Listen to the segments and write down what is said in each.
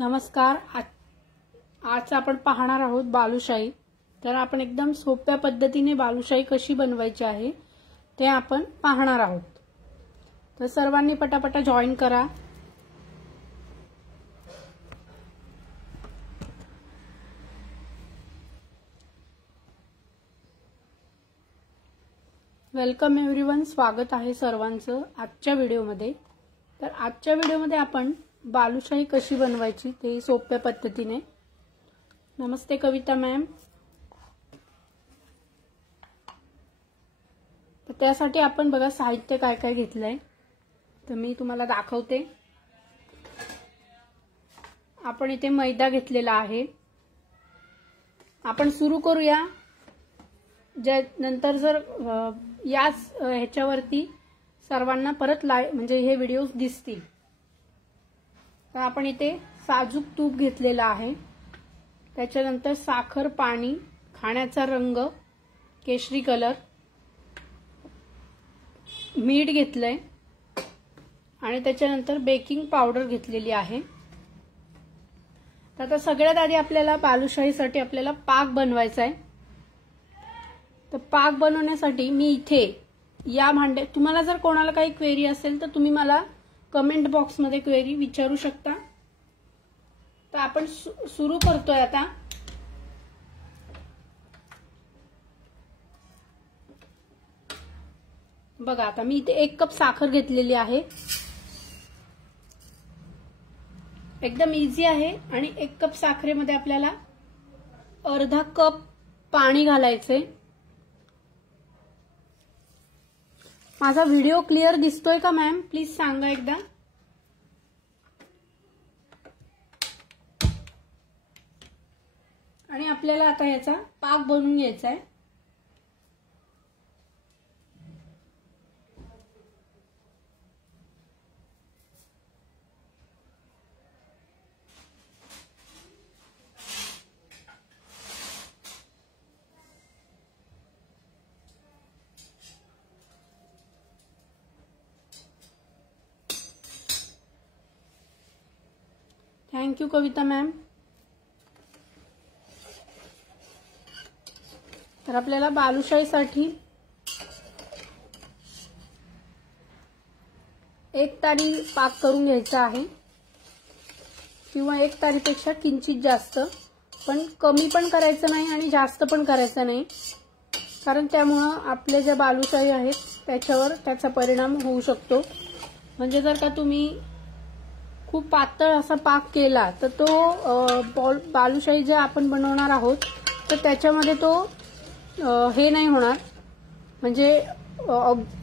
नमस्कार. आज आपण पाहणार आहोत बालुशाही. तर आपण एकदम सोप्या पद्धतीने बालुशाही कशी बनवायची आहे ते आपण पाहणार आहोत. तर सर्वांनी पटापटा जॉइन करा. Welcome everyone. स्वागत आहे सर्वांचं आजच्या व्हिडिओमध्ये. तर आजच्या व्हिडिओमध्ये आपण बालुशाही कशी बनवायची ते सोप्या पद्धतीने. नमस्ते कविता मॅम. तर त्यासाठी आपण बघा साहित्य काय काय घेतलंय तर मी तुम्हाला दाखवते. आपण इथे मैदा घेतलेला आहे. आपण सुरू करूया. नंतर जर याच ह्याच्यावरती सर्वांना परत म्हणजे हे व्हिडिओज दिसतील. तर आपण इथे साजूक तूप घेतलेला आहे. त्याच्यानंतर साखर, पाणी, खाण्याचा रंग, केशरी कलर, मीठ घेतलंय आणि त्याच्यानंतर बेकिंग पावडर घेतलेली आहे. तर आता सगळ्यात आधी आपल्याला बालुशाहीसाठी आपल्याला पाक बनवायचा आहे. तर पाक बनवण्यासाठी मी इथे या भांड्यात, तुम्हाला जर कोणाला काही क्वेरी असेल तर तुम्ही मला कमेंट बॉक्समध्ये क्वेरी विचारू शकता. तर आपण सुरू करतोय आता. बघा आता मी इथे 1 कप साखर घेतलेली आहे. एकदम इझी आहे. आणि 1 कप साखरेमध्ये आपल्याला अर्धा कप पाणी घालायचंय. माझा व्हिडिओ क्लिअर दिसतोय का मॅम? प्लीज सांगा एकदा. आणि आपल्याला आता याचा पाक बनवून घ्यायचा आहे. थँक्यू कविता मॅम. तर आपल्याला बालुशाहीसाठी 1 तारी पाक करून घ्यायचा आहे. किंवा 1 तारीपेक्षा किंचित जास्त. पण कमी पण करायचं नाही आणि जास्त पण करायचं नाही. कारण त्यामुळं आपले जे बालुशाही आहेत त्याच्यावर त्याचा परिणाम होऊ शकतो. म्हणजे जर का तुम्ही खूप पातळ असा पाक केला तर तो बालुशाही जे आपण बनवणार आहोत तर त्याच्यामध्ये तो हे नाही होणार, म्हणजे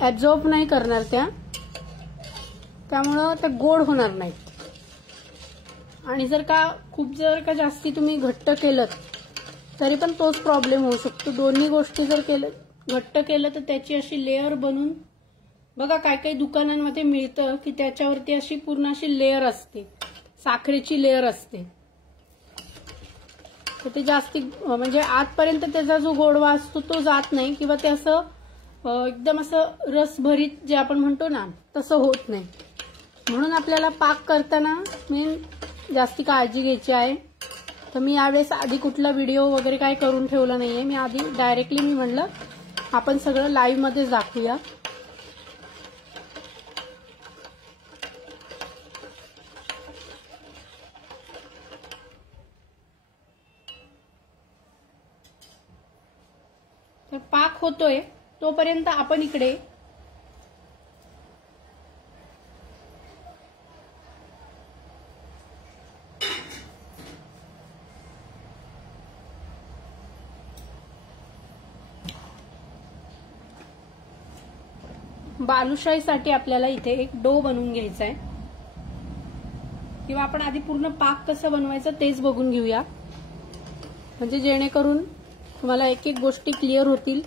ऍब्झॉर्ब नाही करणार त्यामुळं ते गोड होणार नाही. आणि जर का जास्ती तुम्ही घट्ट केलं तरी पण तोच प्रॉब्लेम होऊ शकतो. दोन्ही गोष्टी जर घट्ट केलं तर त्याची अशी लेअर बनून, बघा काही दुकानांमध्ये मिळतं की त्याच्यावरती अशी पूर्ण अशी लेअर असते, साखरेची लेअर असते. तर ते जास्ती म्हणजे आतपर्यंत त्याचा जो गोडवा असतो तो जात नाही. किंवा ते असं एकदम असं रसभरीत जे आपण म्हणतो ना तसं होत नाही. म्हणून आपल्याला पाक करताना मेन जास्ती काळजी घ्यायची आहे. तर मी यावेळेस आधी कुठला व्हिडिओ वगैरे काय करून ठेवला नाहीये. मी आधी डायरेक्टली मी म्हणलं आपण सगळं लाईव्ह मध्येच दाखवूया. तर पाक होतोय तोपर्यंत आपण इकडे बालुशाहीसाठी आपल्याला इथे एक डो बनवून घ्यायचा आहे. किंवा आपण आधी पूर्ण पाक कसं बनवायचं तेच बघून घेऊया, म्हणजे जेणेकरून तुम्हाला एक एक गोष्टी क्लिअर होतील.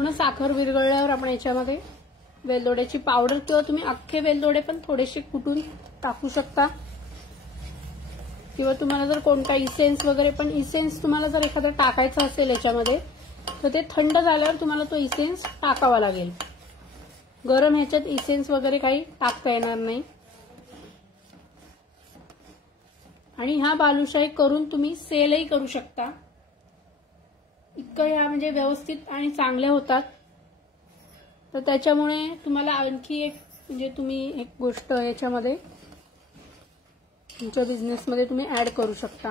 पूर्ण साखर विरघळल्यावर आपण याच्यामध्ये वेलदोड्याची पावडर किंवा तुम्ही अख्खे वेलदोडे पण थोडेसे कुटून टाकू शकता, किंवा तुम्हाला जर कोणता इसेन्स वगैरे, पण इसेन्स तुम्हाला जर एखादा टाकायचा असेल याच्यामध्ये तर ते थंड झाल्यावर तुम्हाला तो इसेन्स टाकावा लागेल. गरम ह्याच्यात इसेन्स वगैरे काही टाकता येणार नाही. आणि ह्या बालुशाही करून तुम्ही सेलही करू शकता. इतकं ह्या म्हणजे व्यवस्थित आणि चांगल्या होतात. तर त्याच्यामुळे तुम्हाला आणखी एक म्हणजे तुम्ही एक गोष्ट याच्यामध्ये तुमच्या बिझनेसमध्ये तुम्ही ऍड करू शकता.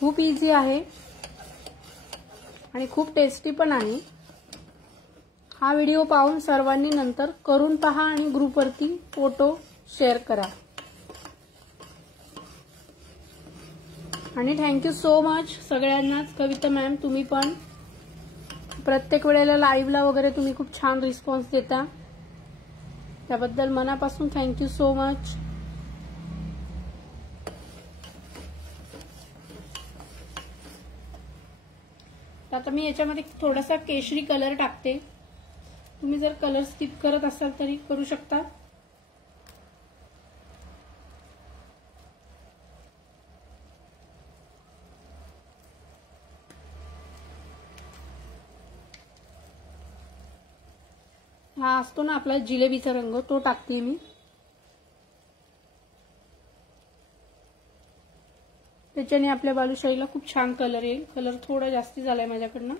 खूप इझी आहे आणि खूप टेस्टी पण आहे. हा व्हिडिओ पाहून सर्वांनी नंतर करून पहा आणि ग्रुपवरती फोटो शेअर करा. आणि थँक्यू सो मच सगळ्यांनाच. कविता मॅम, तुम्ही पण प्रत्येक वेळेला लाईव्हला वगैरे तुम्ही खूप छान रिस्पॉन्स देता, त्याबद्दल मनापासून थँक्यू सो मच. आता मी याच्यामध्ये थोडासा केशरी कलर टाकते. तुम्ही जर कलर स्किप करत असाल तरी करू शकता. हा असतो ना आपला जिलेबीचा रंग, तो टाकते मी. त्याच्याने आपल्या बालुशाहीला खूप छान कलर येईल. कलर थोडा जास्ती झालाय माझ्याकडनं.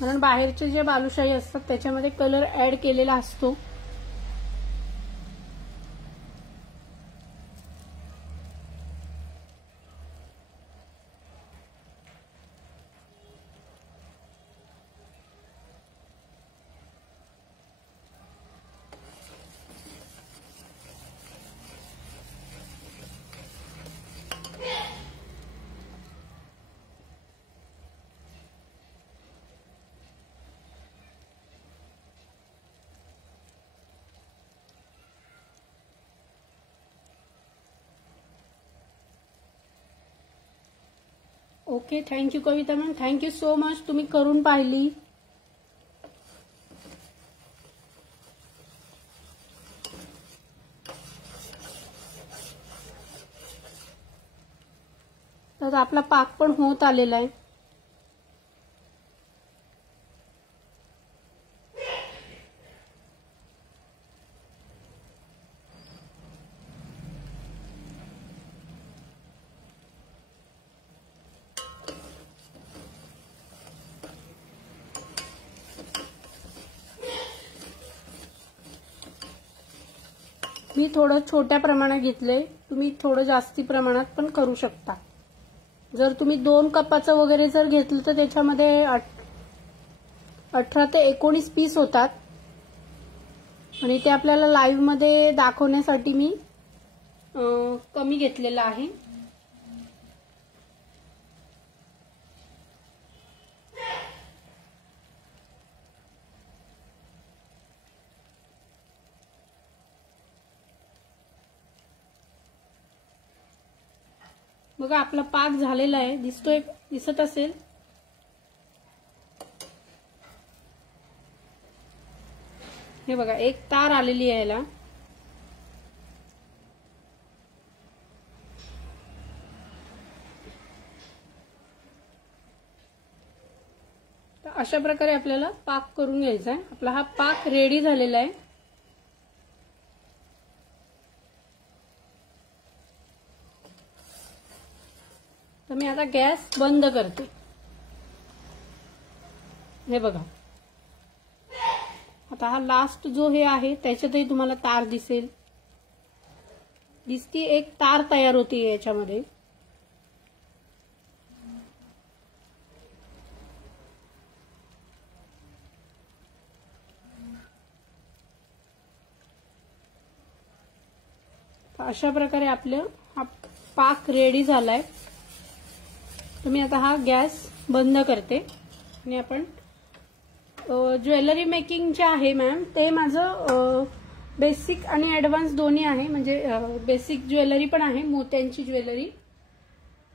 म्हणून बाहेरचे जे बालुशाही असतात त्याच्यामध्ये कलर ऍड केलेला असतो. ओके, थँक्यू कविता मॅम, थँक्यू सो मच. तुम्ही करून पाहिली. तर आपला पाक पण होत आलेला आहे. मी थोडं छोट्या प्रमाणात घेतले, तुम्ही थोडं जास्ती प्रमाणात पण करू शकता. जर तुम्ही 2 कपाचं वगैरे जर घेतलं तर त्याच्यामध्ये 18 ते 19 पीस होतात. आणि ते आपल्याला लाईव्ह मध्ये दाखवण्यासाठी मी कमी घेतलेलं आहे. बघा आपला पाक झालेला आहे, दिसत असेल. हे बघा एक तार आलेली आहे याला. तर अशा प्रकारे आपल्याला पाक करून घ्यायचा आहे. आपला हा पाक रेडी झालेला आहे. तर मी आता गॅस बंद करते. हे बघा आता हा लास्ट जो हे आहे त्याच्यातही तुम्हाला तार दिसती एक तार तयार होती याच्यामध्ये. अशा प्रकारे आपलं हा पाक रेडी झालाय. तर मी आता हा गॅस बंद करते आणि आपण ज्वेलरी मेकिंग जे आहे मॅम ते माझं बेसिक आणि ऍडव्हान्स दोन्ही आहे. म्हणजे बेसिक ज्वेलरी पण आहे, मोत्यांची ज्वेलरी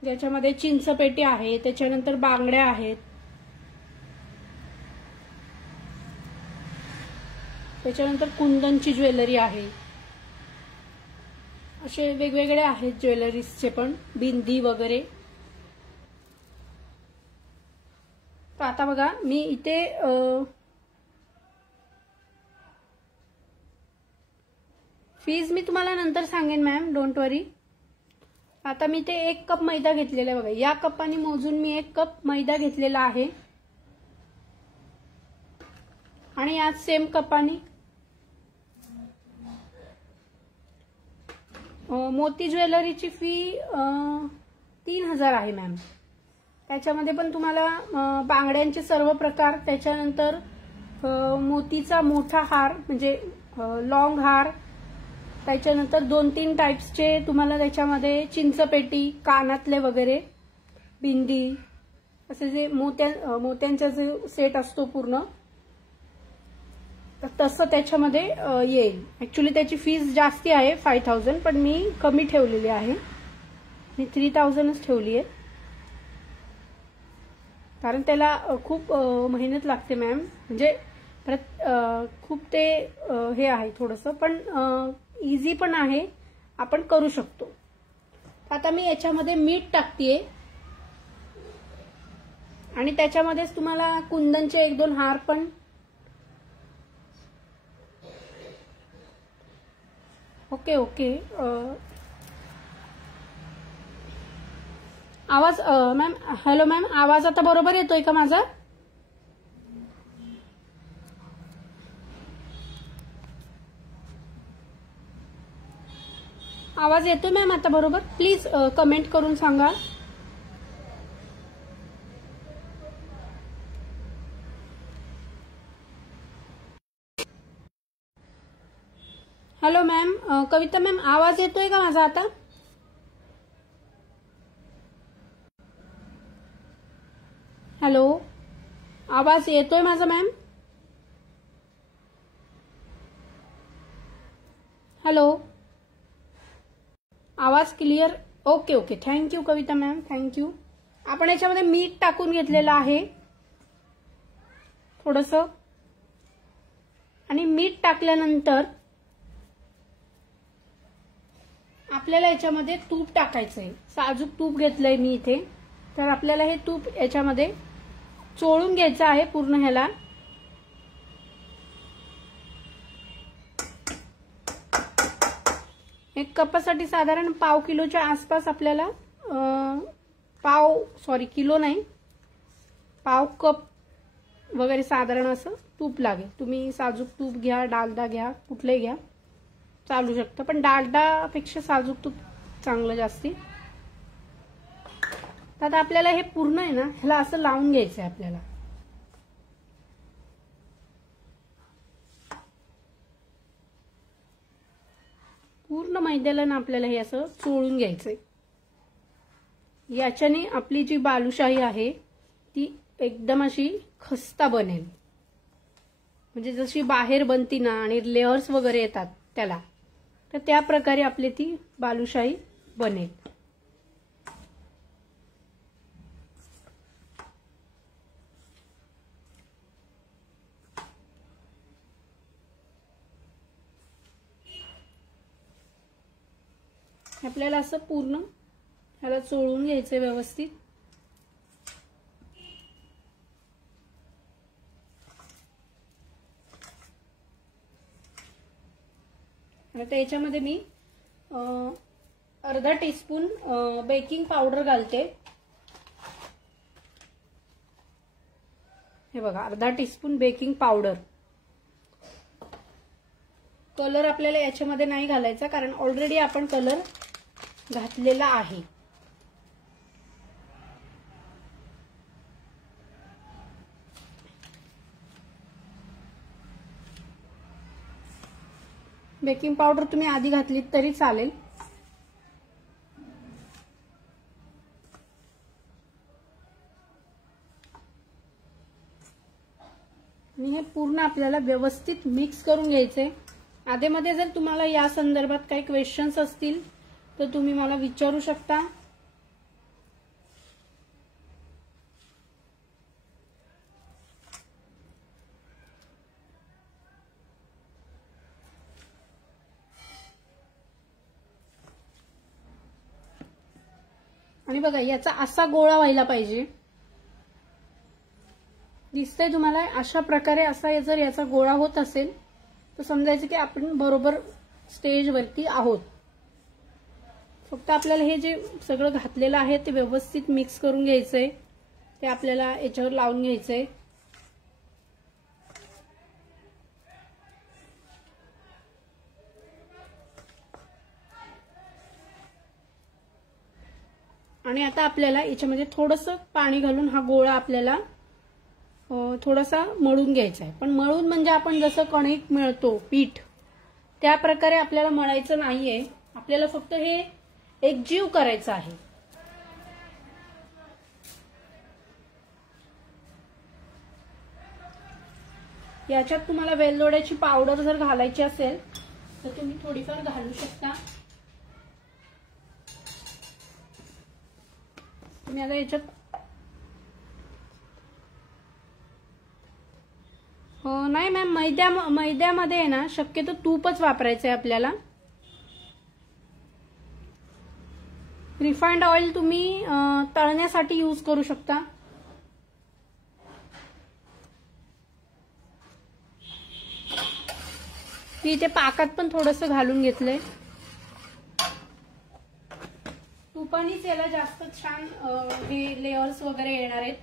ज्याच्यामध्ये चिंचपेटी आहे, त्याच्यानंतर बांगड्या आहेत, त्याच्यानंतर कुंदनची ज्वेलरी आहे, असे वेगवेगळे आहेत ज्वेलरीजचे पण, बिंदी वगैरे. तर आता बघा मी इथे फीज मी तुम्हाला नंतर सांगेन मॅम, डोंट वरी. आता मी ते 1 कप मैदा घेतलेला आहे बघा. या कपाने मोजून मी 1 कप मैदा घेतलेला आहे आणि याच सेम कपाने मोती ज्वेलरीची फी 3000 आहे मॅम. त्याच्यामध्ये पण तुम्हाला बांगड्यांचे सर्व प्रकार, त्याच्यानंतर मोतीचा मोठा हार म्हणजे लॉंग हार, त्याच्यानंतर 2-3 टाइप्सचे तुम्हाला त्याच्यामध्ये चिंचपेटी, कानातले वगैरे, बिंदी, असे जे मोत्यांचा जे सेट असतो पूर्ण, तसं त्याच्यामध्ये येईल. ऍक्च्युली त्याची फीस जास्ती आहे 5000, पण मी कमी ठेवलेली आहे. मी 3000च ठेवली आहे कारण त्याला खूप मेहनत लागते मॅम. म्हणजे खूप ते हे आहे थोडंसं, पण इझी पण आहे, आपण करू शकतो. आता मी याच्यामध्ये मीठ टाकतेय आणि त्याच्यामध्येच तुम्हाला कुंदनचे 1-2 हार पण. Okay okay. आवाज मॅम, हॅलो मॅम, आवाज आता बरोबर येतोय का माझा? आवाज येतोय मॅम आता बरोबर? प्लीज कमेंट करून सांगा. हॅलो मॅम, कविता मॅम, आवाज येतोय का माझा आता? हॅलो, आवाज येतोय माझा मॅम? हॅलो, आवाज क्लिअर? ओके ओके, थँक्यू कविता मॅम, थँक्यू. आपण याच्यामध्ये मीठ टाकून घेतलेलं आहे थोडंसं, आणि मीठ टाकल्यानंतर आपल्याला याच्यामध्ये तूप टाकायचंय. साजूक तूप घेतलंय मी इथे. तर आपल्याला हे तूप याच्यामध्ये चोळून घ्यायचं आहे पूर्ण ह्याला. एक कपासाठी साधारण पाव किलोच्या आसपास आपल्याला किलो नाही, पाव कप वगैरे साधारण असं तूप लागेल. तुम्ही साजूक तूप घ्या, डालडा घ्या, कुठलंही घ्या, चालू शकतं, पण डालडापेक्षा साजूक तूप चांगलं जास्ती. आता आपल्याला हे पूर्ण आहे ना, ह्याला असं लावून घ्यायचंय आपल्याला. पूर्ण मैद्याला ना आपल्याला हे असं चोळून घ्यायचंय. याच्याने आपली जी बालुशाही आहे ती एकदम अशी खस्ता बनेल. म्हणजे जशी बाहेर बनती ना आणि लेयर्स वगैरे येतात त्याला, तर त्या प्रकारे आपली ती बालुशाही बनेल. आपल्याला असं पूर्ण ह्याला चोळून घ्यायचंय व्यवस्थित. आता याच्यामध्ये मी अर्धा टीस्पून बेकिंग पावडर घालते. हे बघा, अर्धा टीस्पून बेकिंग पावडर. कलर आपल्याला याच्यामध्ये नाही घालायचा कारण ऑलरेडी आपण कलर घातलेला आहे. बेकिंग पावडर तुम्ही आधी घातलीत तरी चालेल. आणि हे पूर्ण आपल्याला व्यवस्थित मिक्स करून घ्यायचंय. आधेमध्ये जर तुम्हाला या संदर्भात काही क्वेश्चन्स असतील तर तुम्ही मला विचारू शकता. आणि बघा याचा असा गोळा व्हायला पाहिजे. दिसतंय तुम्हाला? अशा प्रकारे असा जर याचा गोळा होत असेल तर समजायचं की आपण बरोबर स्टेजवरती आहोत. फक्त आपल्याला हे जे सगळं घातलेलं आहे ते व्यवस्थित मिक्स करून घ्यायचंय. ते आपल्याला याच्यावर लावून घ्यायचंय. आणि आता आपल्याला याच्यामध्ये थोडंसं पाणी घालून हा गोळा आपल्याला थोडासा मळून घ्यायचा आहे. पण मळून म्हणजे आपण जसं कणिक मळतो पीठ त्या प्रकारे आपल्याला मळायचं नाहीये. आपल्याला फक्त हे एकजीव करायचं आहे. याच्यात तुम्हाला वेलदोड्याची पावडर जर घालायची असेल तर तुम्ही थोडीफार घालू शकता. तुम्ही आता याच्यात नाही मॅम, मैद्यामध्ये आहे ना शक्यतो तूपच वापरायचं आहे आपल्याला. रिफाइंड ऑइल तुम्ही तळण्यासाठी यूज करू शकता. मी इथे पाकात पण थोडंसं घालून घेतलंय. तुपानीच याला जास्त छान हे लेयर्स वगैरे येणार आहेत.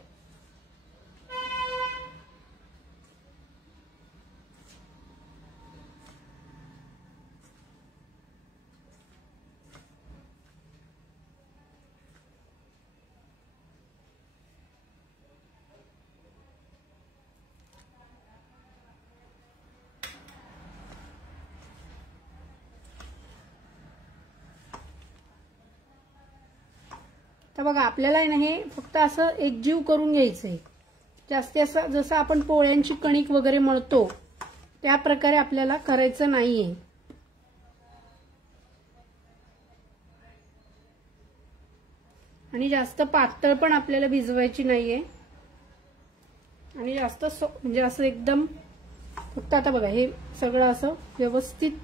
तर बघा आपल्याला हे फक्त असं एकजीव करून घ्यायचंय. जास्त असं जसं आपण पोळ्यांची कणिक वगैरे मळतो त्या प्रकारे आपल्याला करायचं नाहीये. आणि जास्त पातळ पण आपल्याला भिजवायची नाहीये. आणि जास्त म्हणजे असं एकदम फक्त आता बघा हे सगळं असं व्यवस्थित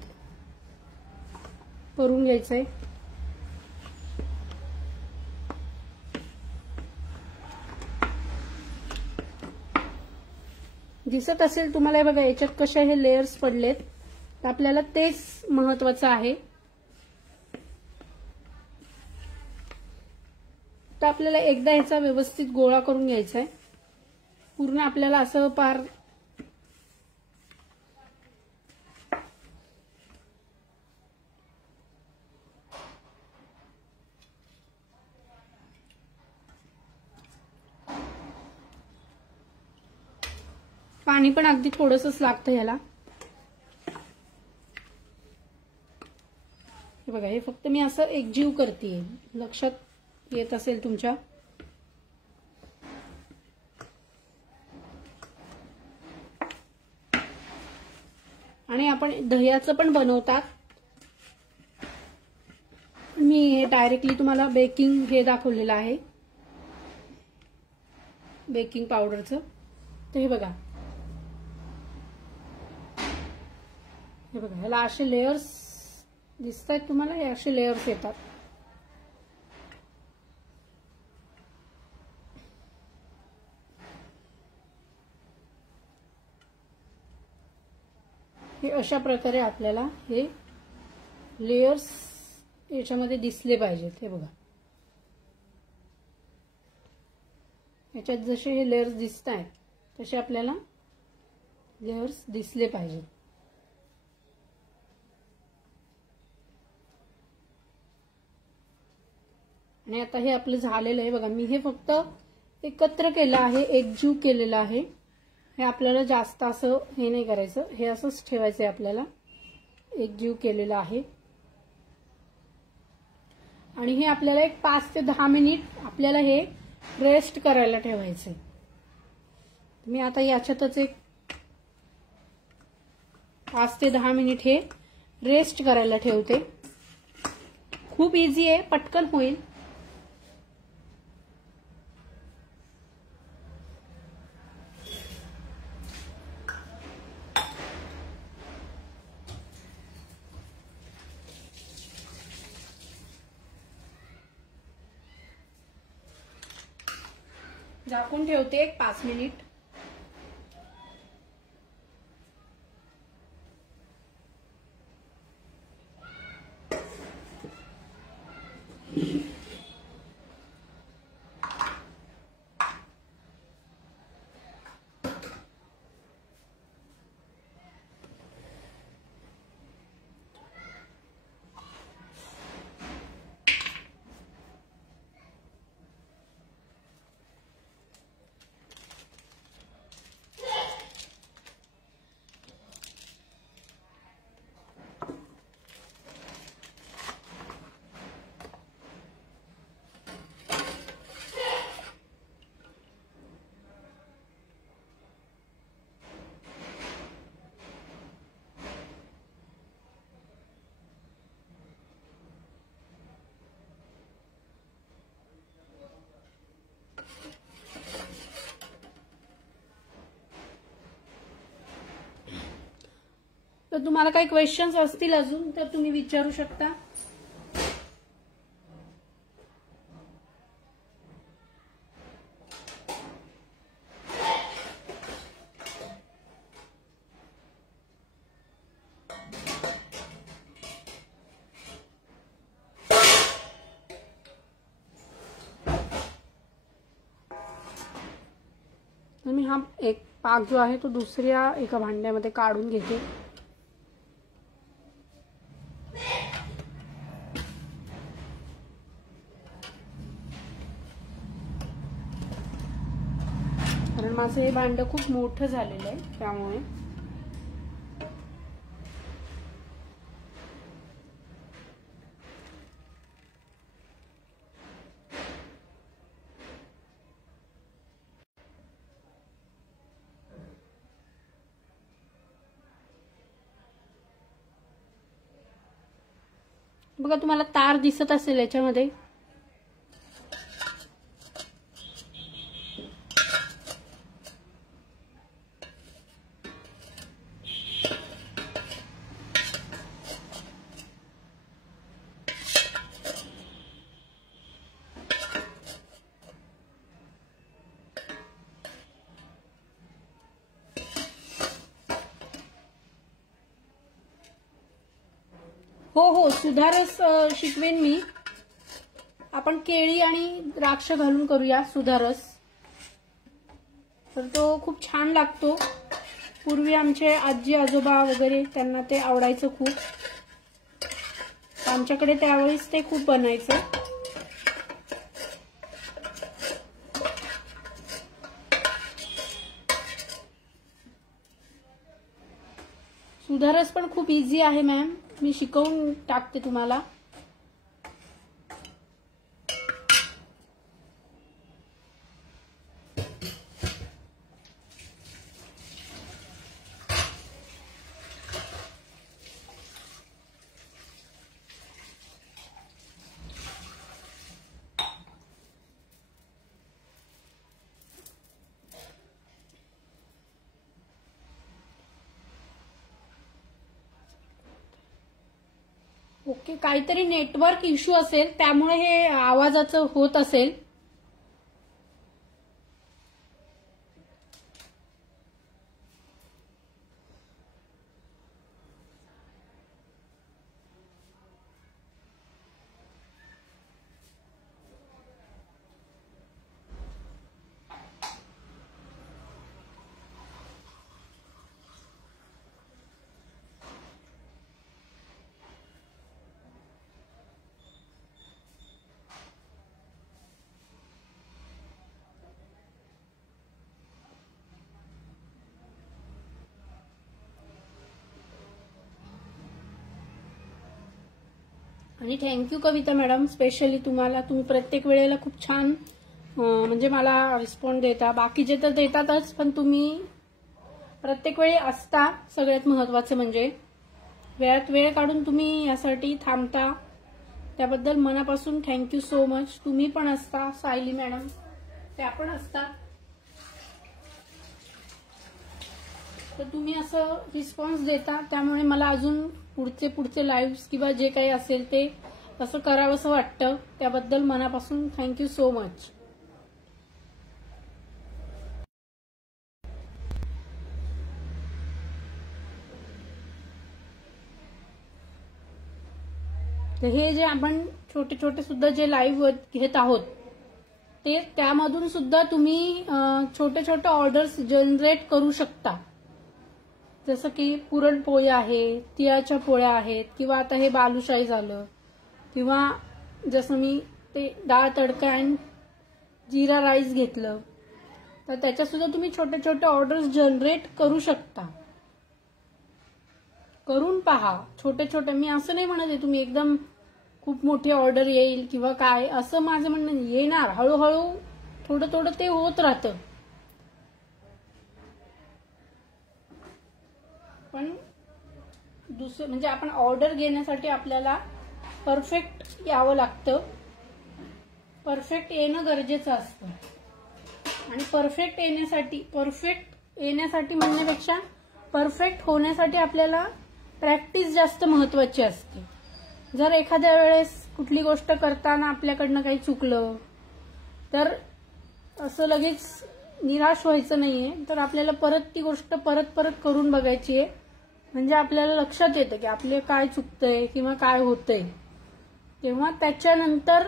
करून घ्यायचंय. दिसत असेल तुम्हाला बघा याच्यात कशा हे लेयर्स पडलेत. तर आपल्याला तेच महत्वाचं आहे. तर आपल्याला एकदा ह्याचा व्यवस्थित गोळा करून घ्यायचा आहे. पूर्ण आपल्याला असं पार पाणी पण अगदी थोडंसंच लागतं ह्याला. हे बघा हे फक्त मी असं एकजीव करतेय. लक्षात येत असेल तुमच्या. आणि आपण दह्याचं पण बनवतात. मी हे डायरेक्टली तुम्हाला बेकिंग हे दाखवलेलं आहे, बेकिंग पावडरचं. तर हे बघा ह्याला असे लेयर्स दिसत आहेत तुम्हाला. हे असे लेयर्स येतात. हे अशा प्रकारे आपल्याला हे लेयर्स याच्यामध्ये दिसले पाहिजेत. हे बघा याच्यात जसे हे लेयर्स दिसत आहेत तसे आपल्याला लेयर्स दिसले पाहिजेत. आणि आता हे आपलं झालेलं आहे बघा. मी हे फक्त एकत्र केलं आहे, एकजीव केलेलं आहे. हे आपल्याला जास्त असं हे नाही करायचं, हे असंच ठेवायचं आहे आपल्याला. एकजीव केलेलं आहे. आणि हे आपल्याला एक 5 ते 10 मिनिट आपल्याला हे रेस्ट करायला ठेवायचंय. मी आता याच्यातच एक 5 ते 10 मिनिट हे रेस्ट करायला ठेवते। खूप इझी आहे, पटकन होईल। झाकून ठेवते 5 मिनिट। तर तुम्हाला काही क्वेश्चन्स असतील अजून तर तुम्ही विचारू शकता। मी हा एक पाक जो आहे तो दुसऱ्या एका भांड्यामध्ये काढून घेते। कारण माझं हे भांड खूप मोठं झालेलं आहे त्यामुळे। बघा तुम्हाला तार दिसत असेल याच्यामध्ये। हो सुधारस शिकवेन मी। आपण केळी आणि द्राक्ष घालून करूया सुधारस, तर तो खूप छान लागतो। पूर्वी आमचे आजी आजोबा वगैरे त्यांना ते आवडायचं खूप। आमच्याकडे त्यावेळेस ते खूप बनायचं। सुधारस पण खूप इझी आहे मॅम, मी शिकवून टाकते तुम्हाला। ओके, काहीतरी नेटवर्क इश्यू असेल त्यामुळे हे आवाजाचं होत असेल। आणि थँक्यू कविता मॅडम, स्पेशली तुम्हाला। तुम्ही प्रत्येक वेळेला खूप छान म्हणजे मला रिस्पॉन्ड देता। बाकीचे तर देतातच, पण तुम्ही प्रत्येक वेळी असता सगळ्यात महत्त्वाचं म्हणजे वेळात वेळ काढून तुम्ही यासाठी थांबता, त्याबद्दल मनापासून थँक्यू सो मच. तुम्ही पण असता, सायली मॅडम त्या पण असतात, तर तुम्ही असं रिस्पॉन्स देता त्यामुळे मला अजून पुढचे लाईव्ह किंवा जे काही असेल ते असं करावंसं वाटतं. त्याबद्दल मनापासून थँक्यू सो मच. तर हे जे आपण छोटे छोटे सुद्धा जे लाईव्ह घेत आहोत ते त्यामधून सुद्धा तुम्ही छोटे छोटे ऑर्डर्स जनरेट करू शकता. जसं की पुरणपोळी आहे, तिळाच्या पोळ्या आहेत, किंवा आता हे बालुशाही झालं, किंवा जसं मी ते डाळ तडका अँड जिरा राईस घेतलं, तर त्याच्यात सुद्धा तुम्ही छोटे छोटे ऑर्डर्स जनरेट करू शकता. करून पहा छोटे छोटे. मी असं नाही म्हणत आहे तुम्ही एकदम खूप मोठी ऑर्डर येईल किंवा काय, असं माझं म्हणणं येणार, हळूहळू थोडं थोडं ते होत राहतं. पण दुसरं म्हणजे आपण ऑर्डर घेण्यासाठी आपल्याला परफेक्ट यावं लागतं, परफेक्ट येणं गरजेचं असतं. आणि परफेक्ट येण्यासाठी म्हणण्यापेक्षा परफेक्ट होण्यासाठी आपल्याला प्रॅक्टिस जास्त महत्वाची असते. जर एखाद्या वेळेस कुठली गोष्ट करताना आपल्याकडनं काही चुकलं तर असं लगेच निराश व्हायचं नाहीये, तर आपल्याला परत ती गोष्ट परत करून बघायची आहे. म्हणजे आपल्याला लक्षात येतं की आपले काय चुकतंय किंवा काय होतंय, तेव्हा त्याच्यानंतर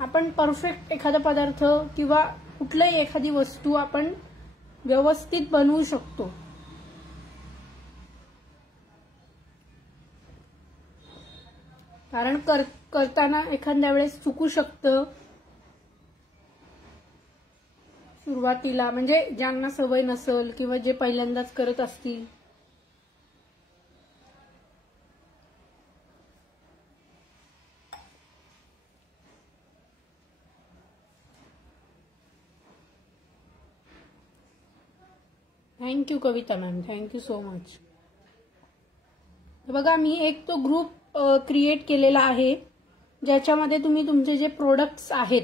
आपण परफेक्ट एखादा पदार्थ किंवा कुठलीही एखादी वस्तू आपण व्यवस्थित बनवू शकतो. कारण करताना एखाद्या वेळेस चुकू शकतं सुरुवातीला, म्हणजे ज्यांना सवय नसेल किंवा जे पहिल्यांदाच करत असतील. थँक्यू कविता मॅम, थँक्यू सो मच. बघा मी एक तो ग्रुप क्रिएट केलेला आहे ज्याच्यामध्ये तुम्ही तुमचे जे प्रोडक्ट्स आहेत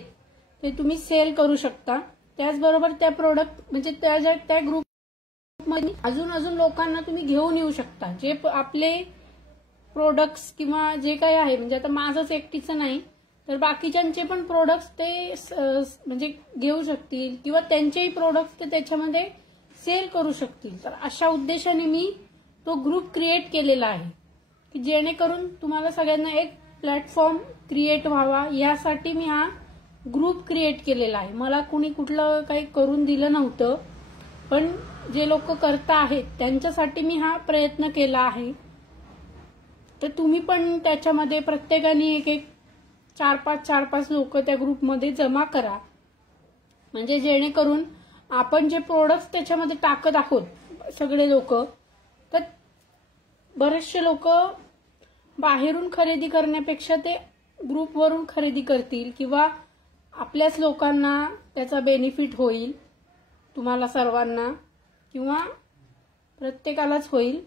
ते तुम्ही सेल करू शकता. त्याचबरोबर त्या प्रोडक्ट म्हणजे त्या ग्रुपमध्ये अजून लोकांना तुम्ही घेऊन येऊ शकता. जे आपले प्रोडक्ट्स किंवा जे काही आहे, म्हणजे आता माझंच एकटीचं नाही तर बाकीच्यांचे पण प्रोडक्ट्स ते म्हणजे घेऊ शकतील किंवा त्यांचेही प्रोडक्ट्स ते त्याच्यामध्ये सेल करू शकतील. तर अशा उद्देशाने मी तो ग्रुप क्रिएट केलेला आहे की जेणेकरून तुम्हाला सगळ्यांना एक प्लॅटफॉर्म क्रिएट व्हावा, यासाठी मी हा ग्रुप क्रिएट केलेला आहे. मला कुणी कुठलं काही करून दिलं नव्हतं, पण जे लोक करता आहेत त्यांच्यासाठी मी हा प्रयत्न केला आहे. तर तुम्ही पण त्याच्यामध्ये प्रत्येकाने एक 4-5 लोक त्या ग्रुपमध्ये जमा करा, म्हणजे जेणेकरून आपण जे प्रोडक्ट्स त्याच्यामध्ये टाकत आहोत सगळे लोक, तर बरेचसे लोक बाहेरून खरेदी करण्यापेक्षा ते ग्रुपवरून खरेदी करतील किंवा आपल्याच लोकांना त्याचा बेनिफिट होईल, तुम्हाला सर्वांना किंवा प्रत्येकालाच होईल.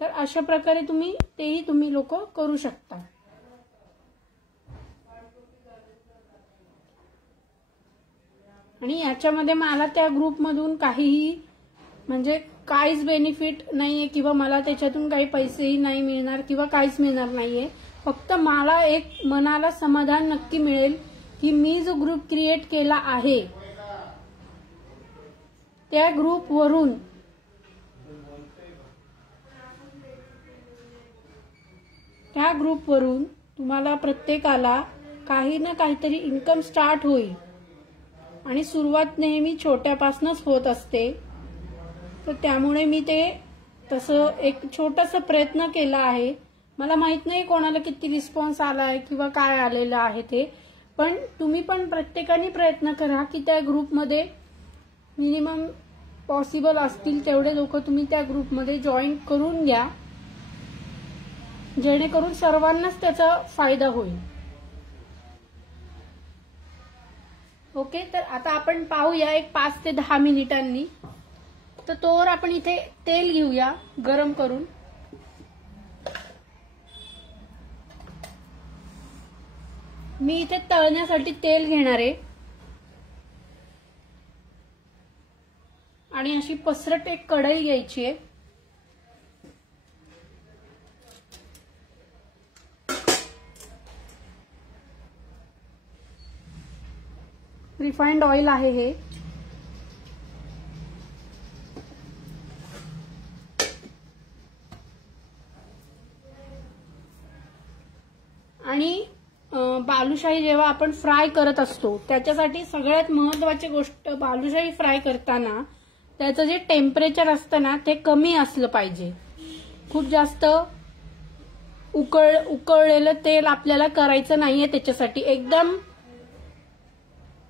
तर अशा प्रकारे तुम्ही लोक करू शकता. आणि याच्यामध्ये मला त्या ग्रुपमधून काहीही म्हणजे काहीच बेनिफिट नाहीये किंवा मला त्याच्यातून काही पैसेही नाही मिळणार किंवा काहीच मिळणार नाहीये. फक्त मला एक मनाला समाधान नक्की मिळेल की मी जो ग्रुप क्रिएट केला आहे त्या ग्रुपवरून तुम्हाला प्रत्येकाला काही ना काहीतरी इन्कम स्टार्ट होईल. आणि सुरुवात नेहमी छोट्यापासूनच होत असते, तर त्यामुळे मी ते तसं एक छोटासा प्रयत्न केला आहे. मला माहित नाही कोणाला किती रिस्पॉन्स आलाय किंवा काय आलेलं आहे ते, पण तुम्ही पण प्रत्येकाने प्रयत्न करा की त्या ग्रुपमध्ये मिनिमम पॉसिबल असतील तेवढे लोक तुम्ही त्या ग्रुपमध्ये जॉईन करून घ्या, जेणेकरून सर्वांनाच त्याचा फायदा होईल. ओके, तर आता आपण पाहूया एक 5 ते 10 मिनिटांनी तर तोवर आपण इथे तेल घेऊया गरम करून. मी इथे तळण्यासाठी तेल घेणार आहे आणि अशी पसरट एक कढई घ्यायची आहे. रिफाइंड ऑइल आहे हे. आणि बालुशाही जेव्हा आपण फ्राय करत असतो त्याच्यासाठी सगळ्यात महत्वाची गोष्ट, बालुशाही फ्राय करताना त्याचं जे टेम्परेचर असतं ना ते कमी असलं पाहिजे. खूप जास्त उकळलेलं तेल आपल्याला करायचं नाहीये. त्याच्यासाठी एकदम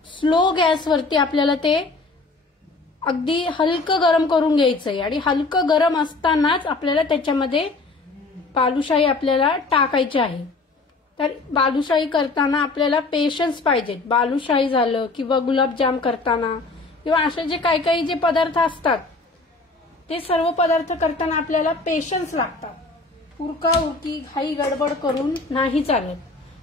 स्लो गॅसवरती आपल्याला ते अगदी हलकं गरम करून घ्यायचंय. आणि हलकं गरम असतानाच आपल्याला त्याच्यामध्ये बालुशाही आपल्याला टाकायची आहे. तर बालुशाही करताना आपल्याला पेशन्स पाहिजेत. बालुशाही झालं किंवा गुलाबजाम करताना किंवा असे जे काही जे पदार्थ असतात ते सर्व पदार्थ करताना आपल्याला पेशन्स लागतात. उरकी घाई गडबड करून नाही चालत.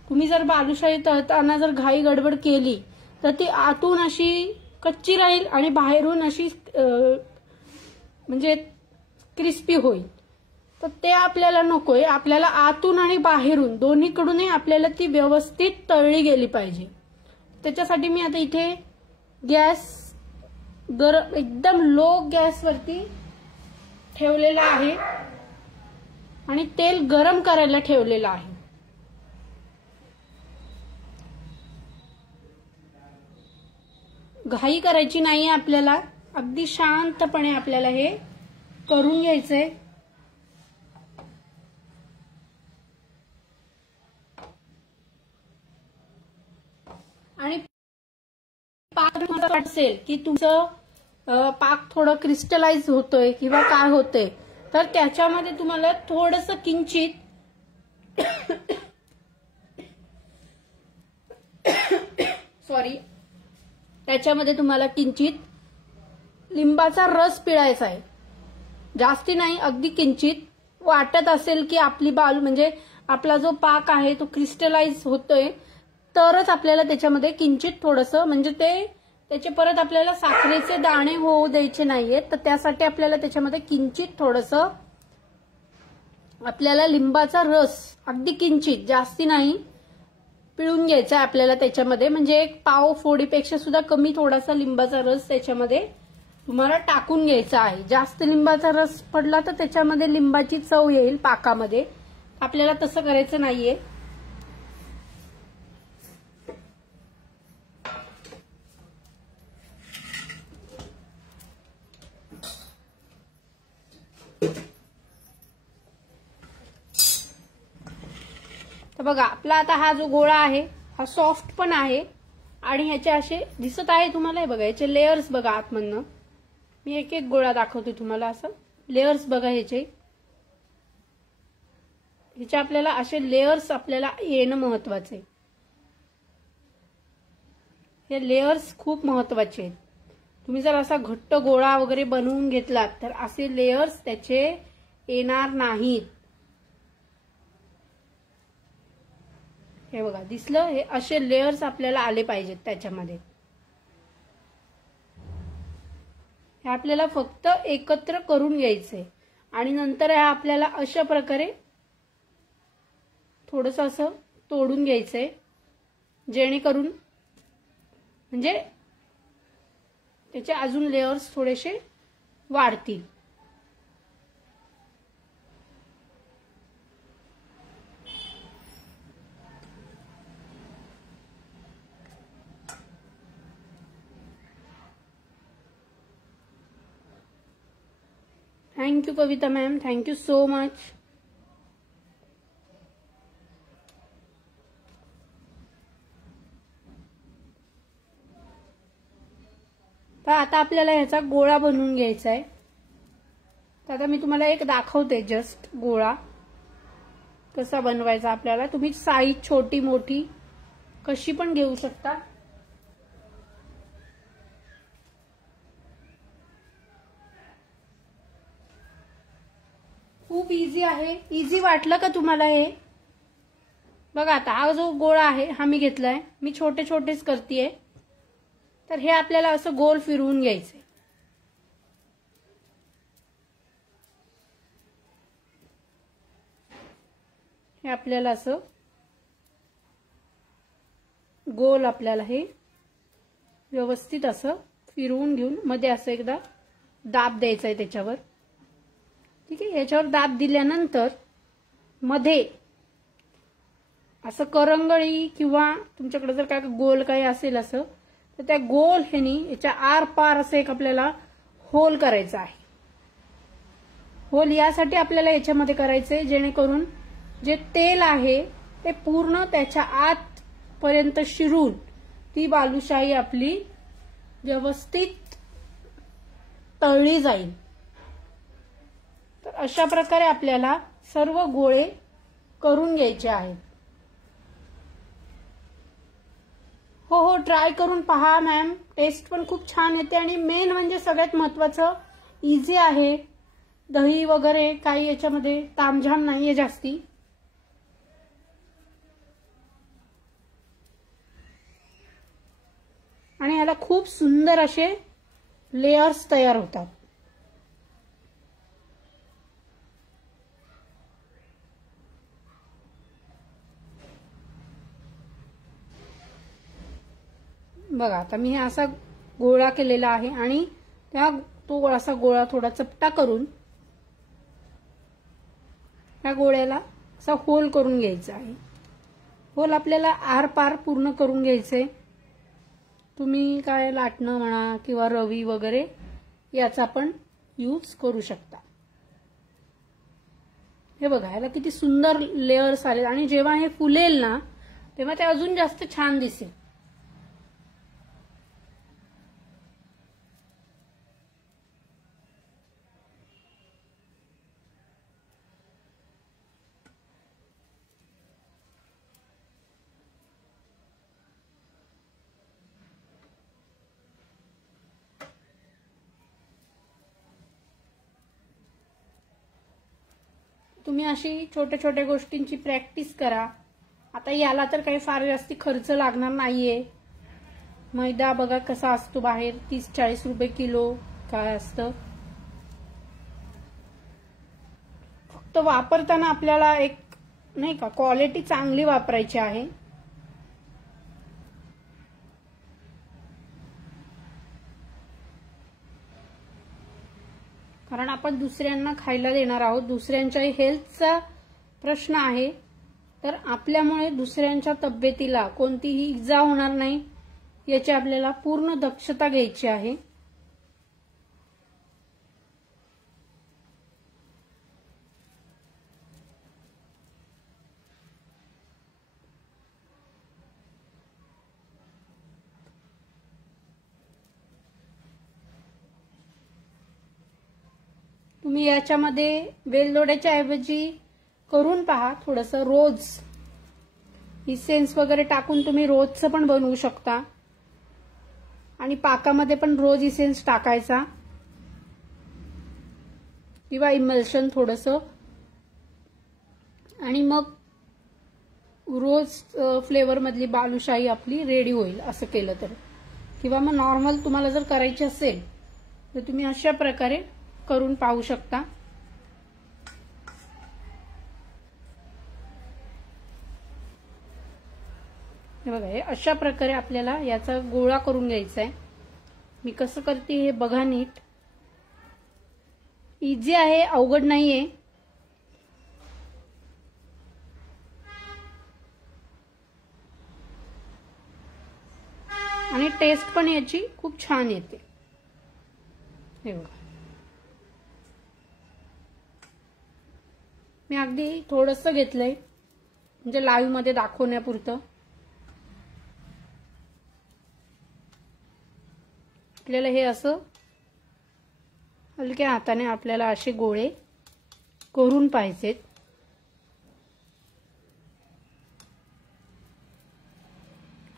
तुम्ही जर बालुशाही तळताना जर घाई गडबड केली तर ती आतून अशी कच्ची राहील आणि बाहेरून अशी म्हणजे क्रिस्पी होईल. तर ते आपल्याला नकोय. आपल्याला आतून आणि बाहेरून दोन्हीकडूनही आपल्याला ती व्यवस्थित तळली गेली पाहिजे. त्याच्यासाठी मी आता इथे गॅस एकदम लो गॅसवरती ठेवलेला आहे आणि तेल गरम करायला ठेवलेलं आहे. घाई करायची नाहीये आपल्याला. अगदी शांतपणे आपल्याला हे करून घ्यायचंय. आणि पाक असेल की तुमचं पाक थोडं क्रिस्टलाइज होतोय किंवा काय होतंय तर त्याच्यामध्ये तुम्हाला थोडंसं किंचित त्याच्यामध्ये तुम्हाला किंचित लिंबाचा रस पिळायचा आहे. जास्ती नाही, अगदी किंचित. वाटत असेल की आपली म्हणजे आपला जो पाक आहे तो क्रिस्टलाइज होतोय तरच आपल्याला त्याच्यामध्ये किंचित थोडंसं म्हणजे त्याचे परत आपल्याला साखरेचे दाणे होऊ द्यायचे नाहीयेत. तर त्यासाठी आपल्याला त्याच्यामध्ये किंचित थोडंसं आपल्याला लिंबाचा रस अगदी किंचित, जास्ती नाही, पिळून घ्यायचा आहे आपल्याला त्याच्यामध्ये. म्हणजे एक पाव फोडीपेक्षा सुद्धा कमी थोडासा लिंबाचा रस त्याच्यामध्ये तुम्हाला टाकून घ्यायचा आहे. जास्त लिंबाचा रस पडला तर त्याच्यामध्ये लिंबाची चव येईल पाकामध्ये. आपल्याला तसं करायचं नाहीये. तर बघा आपला आता हा जो गोळा आहे हा सॉफ्ट पण आहे आणि ह्याचे असे दिसत आहे तुम्हाला. हे बघा याचे लेयर्स बघा आतमधनं. मी एक एक गोळा दाखवते तुम्हाला. असं लेयर्स बघा ह्याचे आपल्याला असे लेयर्स आपल्याला येणं महत्वाचं आहे. हे लेयर्स खूप महत्वाचे आहेत. तुम्ही जर असा घट्ट गोळा वगैरे बनवून घेतलात तर असे लेयर्स त्याचे येणार नाहीत. हे बघा दिसलं. हे असे लेयर्स आपल्याला आले पाहिजेत त्याच्यामध्ये. हे आपल्याला फक्त एकत्र करून घ्यायचंय आणि नंतर हे आपल्याला अशा प्रकारे थोडंसं असं तोडून घ्यायचंय जेणेकरून म्हणजे त्याचे अजून लेयर्स थोडेसे वाढतील. थँक्यू कविता मॅम, थँक्यू सो मच. तर आता आपल्याला ह्याचा गोळा बनवून घ्यायचा आहे. तर आता मी तुम्हाला एक दाखवते जस्ट गोळा कसा बनवायचा आपल्याला. तुम्ही साईज छोटी मोठी कशी पण घेऊ शकता. खूप इझी आहे. इझी वाटलं का तुम्हाला हे? बघा आता हा जो गोळा आहे हा मी घेतलाय. मी छोटे छोटेच करतेय. तर हे आपल्याला असं गोल फिरवून घ्यायचंय. हे आपल्याला असं गोल आपल्याला हे व्यवस्थित असं फिरवून घेऊन मध्ये असं एकदा दाब द्यायचा आहे त्याच्यावर. ठीक आहे. याच्यावर दाब दिल्यानंतर मध्ये असं करंगळी किंवा तुमच्याकडे जर काय गोल काही असेल असं तर त्या गोल ह्यानी याच्या आर पार असं एक आपल्याला होल करायचा आहे. होल यासाठी आपल्याला याच्यामध्ये करायचंय जेणेकरून जे तेल आहे ते पूर्ण त्याच्या आत पर्यंत शिरून ती बालुशाही आपली व्यवस्थित तळली जाईल. तर अशा प्रकारे आपल्याला सर्व गोळे करून घ्यायचे आहेत. हो ट्राय करून पहा मॅम. टेस्ट पण खूप छान येते आणि मेन म्हणजे सगळ्यात महत्वाचं इझी आहे. दही वगैरे काही याच्यामध्ये तामझाम नाहीये जास्ती. आणि याला खूप सुंदर असे लेयर्स तयार होतात. बघा आता मी असा गोळा केलेला आहे आणि तो असा गोळा थोडा चपटा करून या गोळ्याला असा होल करून घ्यायचा आहे. होल आपल्याला आर पार पूर्ण करून घ्यायचे. तुम्ही काय लाटणं म्हणा किंवा रवी वगैरे याचा पण यूज करू शकता. हे बघा याला किती सुंदर लेयर्स आले आणि जेव्हा हे फुलेल ना तेव्हा ते अजून जास्त छान दिसेल. तुम्ही अशी छोट्या छोट्या गोष्टींची प्रॅक्टिस करा. आता याला तर काही फार जास्ती खर्च लागणार नाहीये. मैदा बघा कसा असतो बाहेर 30-40 रुपये किलो काय असतं. फक्त वापरताना आपल्याला एक नाही का क्वालिटी चांगली वापरायची आहे. कारण आपण दुसऱ्यांना खायला देणार आहोत. दुसऱ्यांच्या हेल्थचा प्रश्न आहे. तर आपल्यामुळे दुसऱ्यांच्या तब्येतीला कोणतीही इजा होणार नाही याची आपल्याला पूर्ण दक्षता घ्यायची आहे. तुम्ही याच्यामध्ये वेलदोड्याच्या ऐवजी करून पहा थोडंसं रोज इसेन्स वगैरे टाकून तुम्ही रोजचं पण बनवू शकता. आणि पाकामध्ये पण रोज इसेन्स टाकायचा किंवा इमल्शन थोडंसं आणि मग रोज फ्लेवर मधली बालुशाही आपली रेडी होईल असं केलं तर. किंवा मग नॉर्मल तुम्हाला जर करायची असेल तर तुम्ही अशा प्रकारे करून पाहू शकता. हे बघा हे अशा प्रकारे आपल्याला याचा गोळा करून घ्यायचा आहे. मी कसं करते हे बघा नीट. इझी आहे, अवघड नाहीये. आणि टेस्ट पण याची खूप छान येते. हे बघा मी अगदी थोडंसं घेतलंय म्हणजे लाईव्ह मध्ये दाखवण्यापुरतं. आपल्याला हे असं हलक्या हाताने आपल्याला असे गोळे करून पाहिजेत.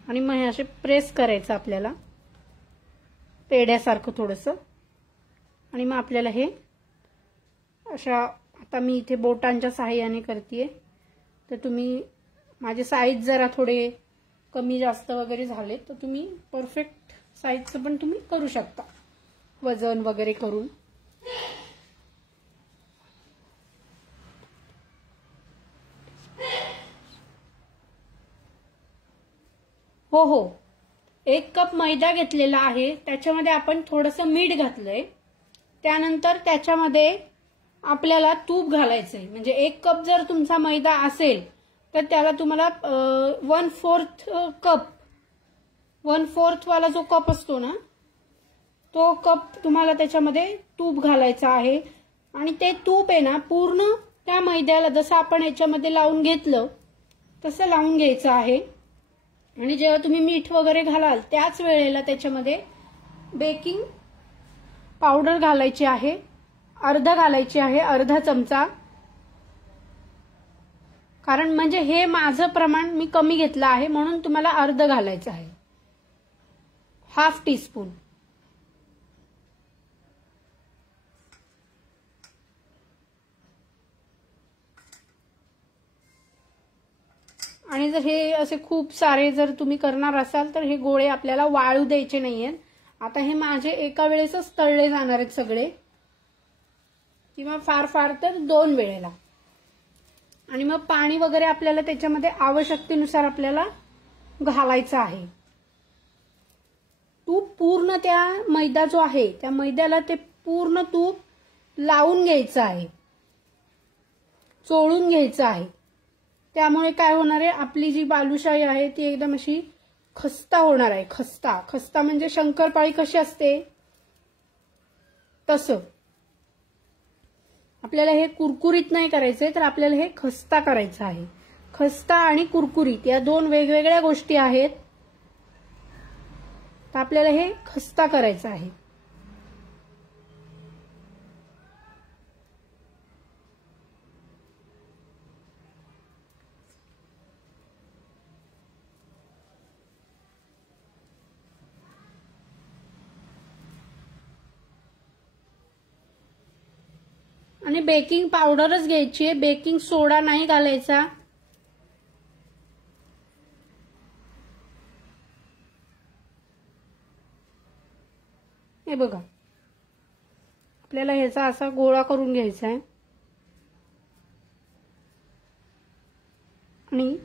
आणि मग हे असे प्रेस करायचं आपल्याला पेढ्यासारखं थोडंसं. आणि मग आपल्याला हे अशा आता मी इथे बोटांच्या सहाय्याने करते, तर तुम्ही माझे साईज जरा थोडे कमी जास्त वगैरे झाले तर तुम्ही परफेक्ट साईजचं पण तुम्ही करू शकता वजन वगैरे करून. हो हो, 1 कप मैदा घेतलेला आहे, त्याच्यामध्ये आपण थोडंसं मीठ घातलंय. त्यानंतर त्याच्यामध्ये आपल्याला तूप घालायचंय. म्हणजे 1 कप जर तुमचा मैदा असेल तर त्याला तुम्हाला 1/4 कप, 1/4 वाला जो कप असतो ना तो कप तुम्हाला त्याच्यामध्ये तूप घालायचं आहे. आणि ते तूप आहे ना पूर्ण त्या मैद्याला जसं आपण याच्यामध्ये लावून घेतलं तसं लावून घ्यायचं आहे. आणि जेव्हा तुम्ही मीठ वगैरे घालाल त्याच वेळेला त्याच्यामध्ये बेकिंग पावडर घालायची आहे, घालायची आहे, अर्धा चमचा. कारण म्हणजे हे माझं प्रमाण मी कमी घेतलं आहे म्हणून तुम्हाला अर्ध घालायचं आहे, 1/2 टीस्पून. आणि जर हे असे खूप सारे जर तुम्ही करणार असाल तर हे गोळे आपल्याला वाळू द्यायचे नाहीयेत. आता हे माझे एका वेळेसच तळले जाणार आहेत सगळे, किंवा फार फार तर 2 वेळेला. आणि मग पाणी वगैरे आपल्याला त्याच्यामध्ये आवश्यकतेनुसार आपल्याला घालायचं आहे. तूप पूर्ण त्या मैदा जो आहे त्या मैद्याला ते पूर्ण तूप लावून घ्यायचं आहे, चोळून घ्यायचं आहे. त्यामुळे काय होणार आहे, आपली जी बालुशाही आहे ती एकदम अशी खस्ता होणार आहे. खस्ता खस्ता म्हणजे शंकरपाळी कशी असते तसं. आपल्याला हे कुरकुरीत नाही करायचंय, तर आपल्याला हे खस्ता करायचं आहे. खस्ता आणि कुरकुरीत या 2 वेगवेगळ्या गोष्टी आहेत. तर आपल्याला हे खस्ता करायचं आहे. आणि बेकिंग पावडरच घ्यायची आहे, बेकिंग सोडा नाही घालायचा. हे बघा, आपल्याला ह्याचा असा गोळा करून घ्यायचा आहे. आणि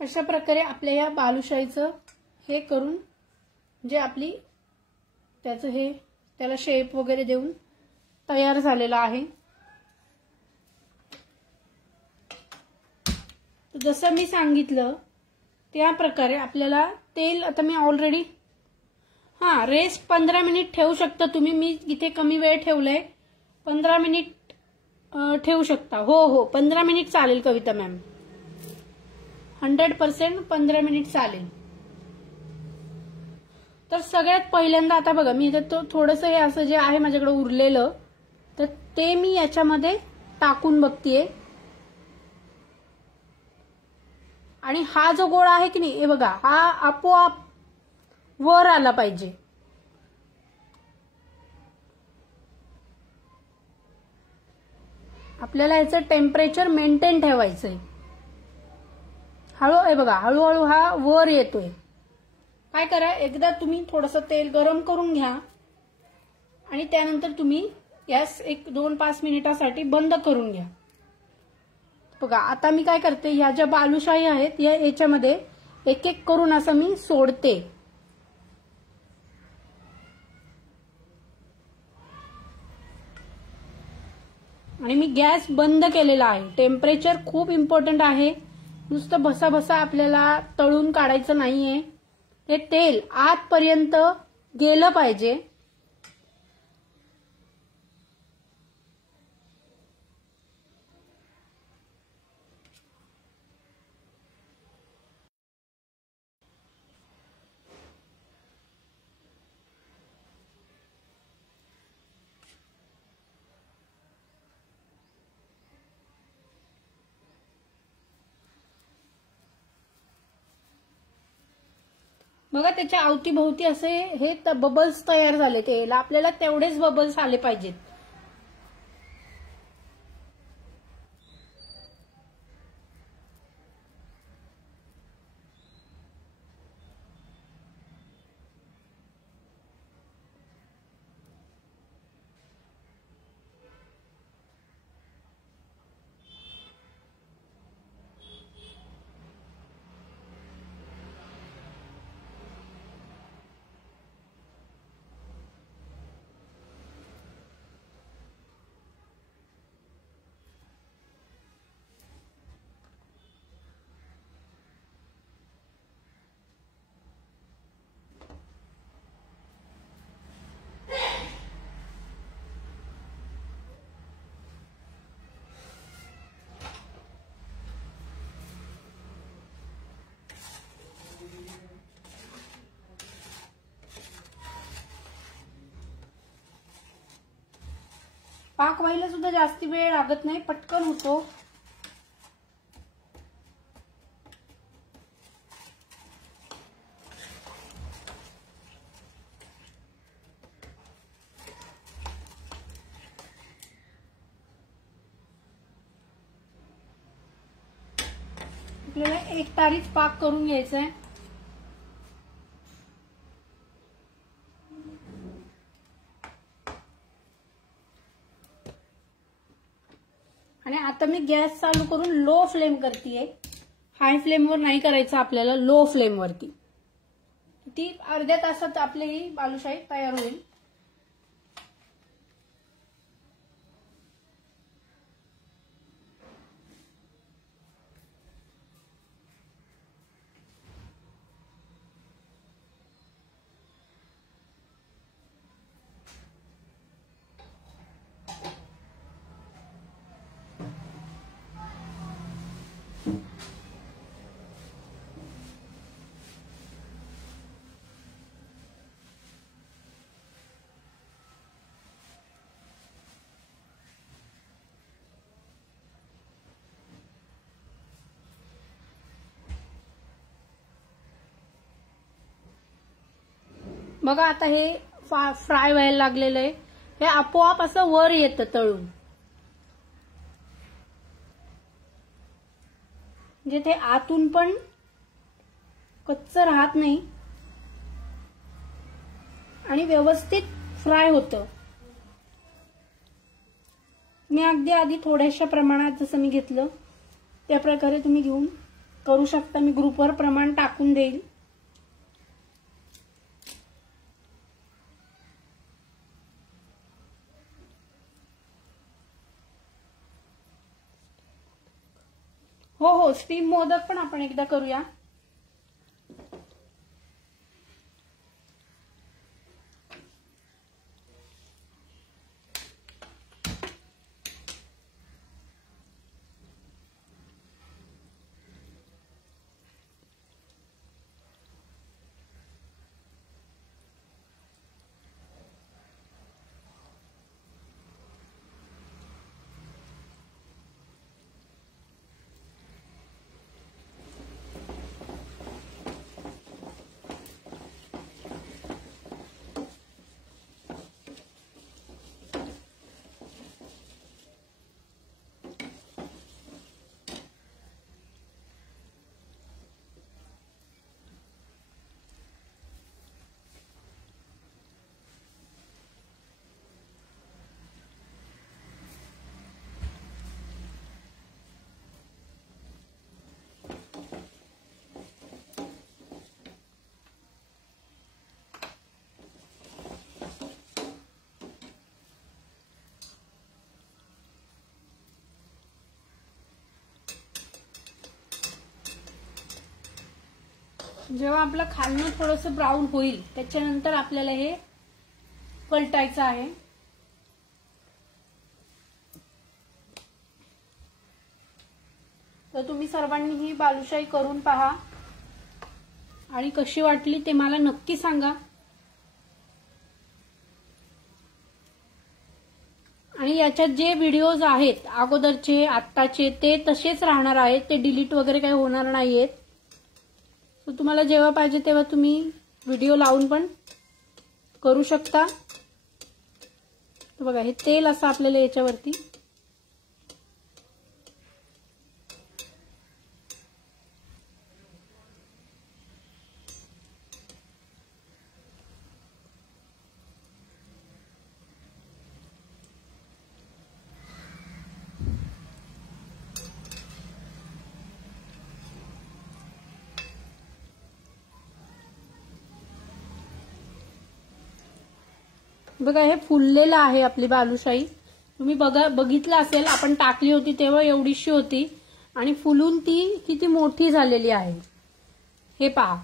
अशा प्रकारे आपल्या या बालुशाहीचं हे करून जे आपली त्याचं हे त्याला शेप वगैरे देऊन तयार झालेला आहे. जसं मी सांगितलं त्या प्रकारे आपल्याला तेल, आता मी ऑलरेडी रेस्ट 15 मिनिट ठेवू शकता तुम्ही. मी इथे कमी वेळ ठेवलाय, 15 मिनिट ठेवू शकता. हो हो, 15 मिनिट चालेल कविता मॅम, 100% 15 मिनिट चालेल. तर सगळ्यात पहिल्यांदा आता बघा, मी इथे थोडंसं हे असं जे आहे माझ्याकडे उरलेलं तर ते मी याच्यामध्ये टाकून बघतीये. आणि हा जो गोळा आहे की नाही, हे बघा, हा आपोआप वर आला पाहिजे. आपल्याला याचं टेम्परेचर मेंटेन ठेवायचंय. हे बघा, हळूहळू हा वर येतोय. काय करा, एकदा तुम्ही थोडंसं तेल गरम करून घ्या आणि त्यानंतर तुम्ही गॅस 1-2-5 मिनिटासाठी बंद करून घ्या. बघा, आता मी काय करते, ह्या ज्या बालुशाही आहेत याच्यामध्ये एक एक करून असं मी सोडते. आणि मी गॅस बंद केलेला आहे. टेम्परेचर खूप इम्पॉर्टंट आहे. नुसतं भसा आपल्याला तळून काढायचं नाहीये. ते तेल आतपर्यंत गेलं पाहिजे. बघा त्याच्या अवतीभोवती असे हे बबल्स तयार झाले, त्याला आपल्याला तेवढेच बबल्स आले पाहिजेत. पाक व्हायला सुद्धा जास्ती वेळ लागत नाही, पटकन होतो. आपल्याला एक तारीच पाक करून घ्यायचा आहे. आणि आता मी गॅस चालू करून लो फ्लेम करतेय. हाय फ्लेमवर नाही करायचं आपल्याला, लो फ्लेम वरती. ती अर्ध्या तासात आपली ही बालुशाही तयार होईल. बघा आता हे फ्राय व्हायला लागलेलं आहे. हे आपोआप असं वर येतं तळून, म्हणजे ते आतून पण कच्च राहत नाही आणि व्यवस्थित फ्राय होतं. मी अगदी आधी थोड्याशा प्रमाणात जसं मी घेतलं त्या प्रकारे तुम्ही घेऊन करू शकता. मी ग्रुपवर प्रमाण टाकून देईल. हो, स्टीम मोदक पण आपण एकदा करूया. जेव्हा आपलं खालनं थोडंसं ब्राऊन होईल त्याच्यानंतर आपल्याला हे पलटायचं आहे. तर तुम्ही सर्वांनी ही बालुशाही करून पहा आणि कशी वाटली ते मला नक्की सांगा. आणि याच्यात जे व्हिडिओज आहेत अगोदरचे आत्ताचे ते तसेच राहणार आहेत, ते डिलीट वगैरे काही होणार नाहीयेत. तर तुम्हाला जेव्हा पाहिजे तेव्हा तुम्ही व्हिडिओ लावून पण करू शकता। बघा हे तेल असं आपल्याला याच्यावरती बघा हे फुललेलं आहे आपली बालुशाही। तुम्ही बघितलं असेल आपण टाकली होती तेव्हा एवढीशी होती आणि फुलून ती किती मोठी झालेली आहे हे पहा।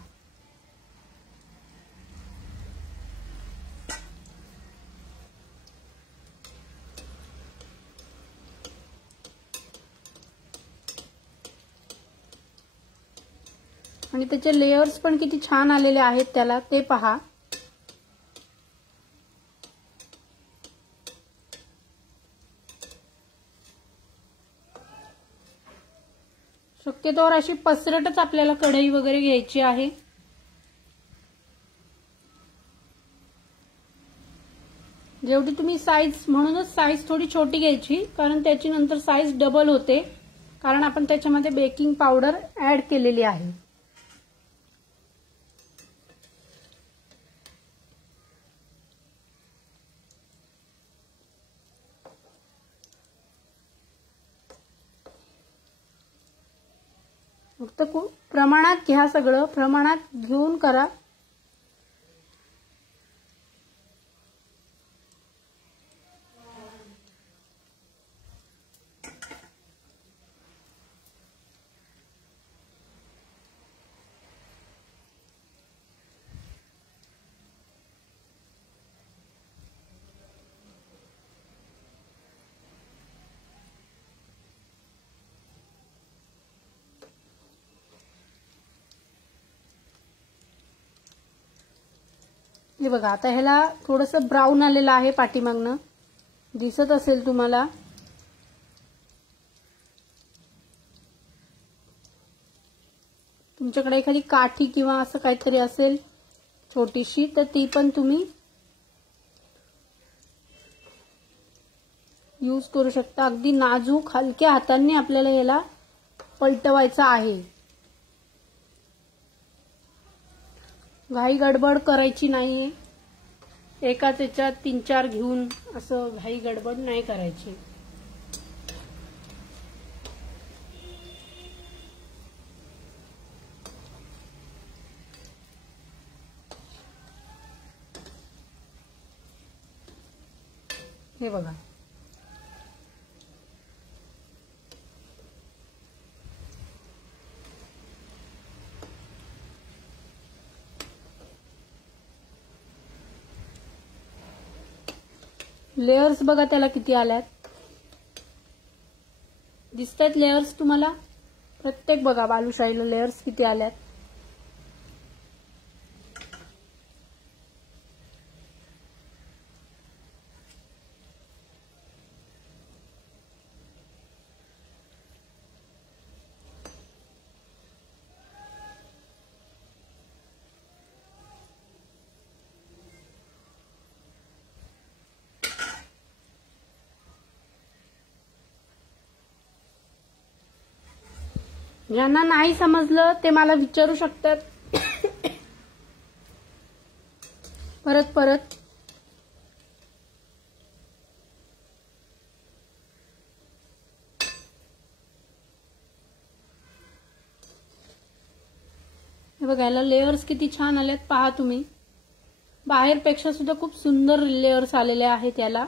आणि त्याचे लेयर्स पण किती छान आलेले आहेत त्याला ते पहा। शक्यतोवर अशी पसरटच आपल्याला कढई वगैरे घ्यायची आहे। जेवढी तुम्ही साईज, म्हणूनच साईज थोडी छोटी घ्यायची कारण त्याची नंतर साईज डबल होते, कारण आपण त्याच्यामध्ये बेकिंग पावडर ऍड केलेली आहे। फक्त प्रमाणात घ्या, सगळं प्रमाणात घेऊन करा। हे बघा आता ह्याला थोडंसं ब्राऊन आलेलं आहे, पाठीमागनं दिसत असेल तुम्हाला। तुमच्याकडे एखादी काठी किंवा असं काहीतरी असेल छोटीशी तर ती पण तुम्ही यूज करू शकता। अगदी नाजूक हलक्या हातांनी आपल्याला याला पलटवायचं आहे, घाई गडबड करायची नाहीये। एकाच याच्यात 3-4 घेऊन असं घाई गडबड नाही करायची। हे बघा लेयर्स बघा त्याला किती आल्यात, दिसतायत लेयर्स तुम्हाला? प्रत्येक बघा बालुशाहीला लेयर्स किती आल्यात। ज्यांना नाही समजलं ते मला विचारू शकतात परत। हे बघा याला लेयर्स किती छान आलेत पहा तुम्ही, बाहेरपेक्षा सुद्धा खूप सुंदर लेयर्स आलेले आहेत याला।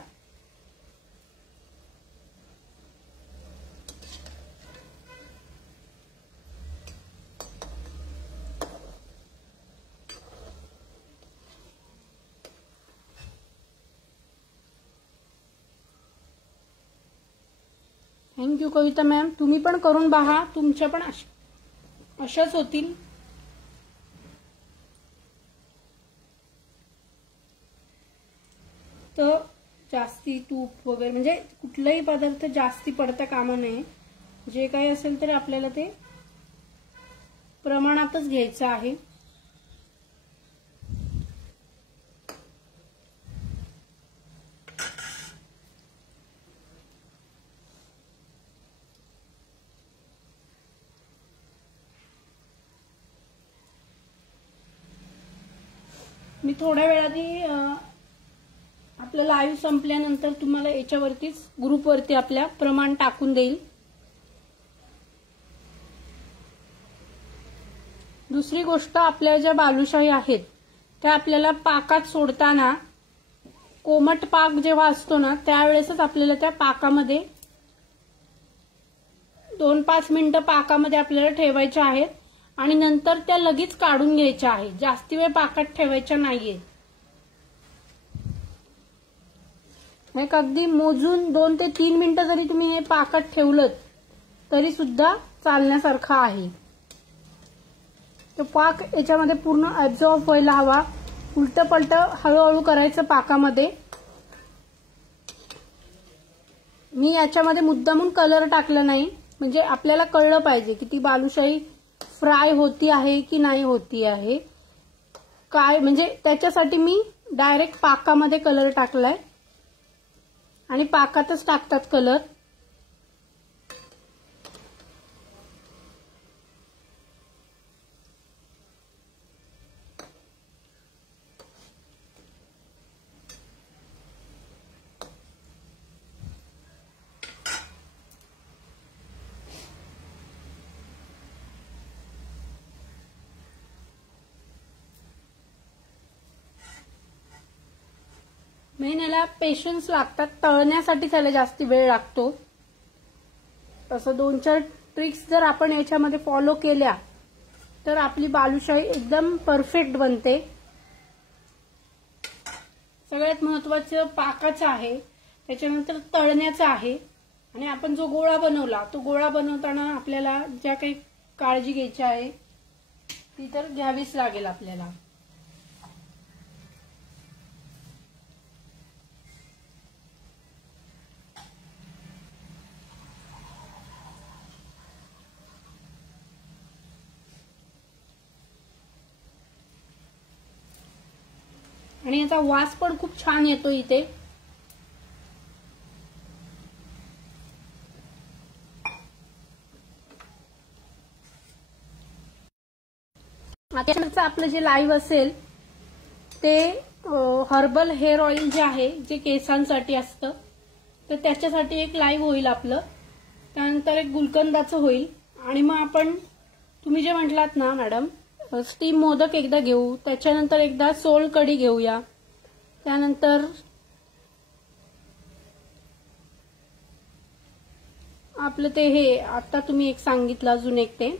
थँक्यू कविता मॅम, तुम्ही पण करून पहा, तुमच्या पण अशाच होतील। तर जास्ती तूप वगैरे म्हणजे कुठलाही पदार्थ जास्ती पडता कामा नये, जे काही असेल तर आपल्याला ते प्रमाणातच घ्यायचं आहे। मी थोड्या वेळाने आपलं लाईव्ह संपल्यानंतर तुम्हाला याच्यावरतीच ग्रुपवरती आपल्या प्रमाण टाकून देईल। दुसरी गोष्ट, आपल्या ज्या बालुशाही आहेत त्या आपल्याला पाकात सोडताना कोमट पाक जेव्हा असतो ना त्यावेळेसच आपल्याला त्या पाकामध्ये 2-5 मिनिटं पाकामध्ये आपल्याला ठेवायच्या आहेत आणि नंतर त्या लगेच काढून घ्यायच्या आहेत। जास्ती वेळ पाकात ठेवायच्या नाहीये। एक अगदी मोजून 2 ते 3 मिनिटं जरी तुम्ही हे पाकात ठेवलं तरी सुद्धा चालण्यासारखं आहे। तो पाक याच्यामध्ये पूर्ण ऍब्झॉर्ब व्हायला हवा। उलट पलट हळूहळू करायचं पाकामध्ये। मी याच्यामध्ये मुद्दामून कलर टाकला नाही, म्हणजे आपल्याला कळलं पाहिजे की ती बालुशाही फ्राय होती आहे की नाही होती आहे काय, म्हणजे त्याच्यासाठी मी डायरेक्ट पाकामध्ये कलर टाकलाय आणि पाकातच टाकतात कलर। मेन याला पेशन्स लागतात, तळण्यासाठी त्याला जास्ती वेळ लागतो। तसं 2-4 ट्रिक्स जर आपण याच्यामध्ये फॉलो केल्या तर आपली बालुशाही एकदम परफेक्ट बनते। सगळ्यात महत्त्वाचं पाकाचं आहे, त्याच्यानंतर तळण्याचं आहे आणि आपण जो गोळा बनवला तो गोळा बनवताना आपल्याला ज्या काही काळजी घ्यायची आहे ती तर घ्यावीच लागेल आपल्याला। आणि याचा वास पण खूप छान येतो इथे। आता आपलं जे लाईव्ह असेल ते हर्बल हेअर ऑइल जे आहे, जे केसांसाठी असतं, तर त्याच्यासाठी एक लाईव्ह होईल आपलं। त्यानंतर एक गुलकंदाचं होईल आणि मग आपण तुम्ही जे म्हटलात ना मॅडम, स्टीम मोदक एकदा घेऊ, त्याच्यानंतर एकदा सोल कढी घेऊया, त्यानंतर आपलं ते हे आता तुम्ही एक सांगितलं अजून एक ते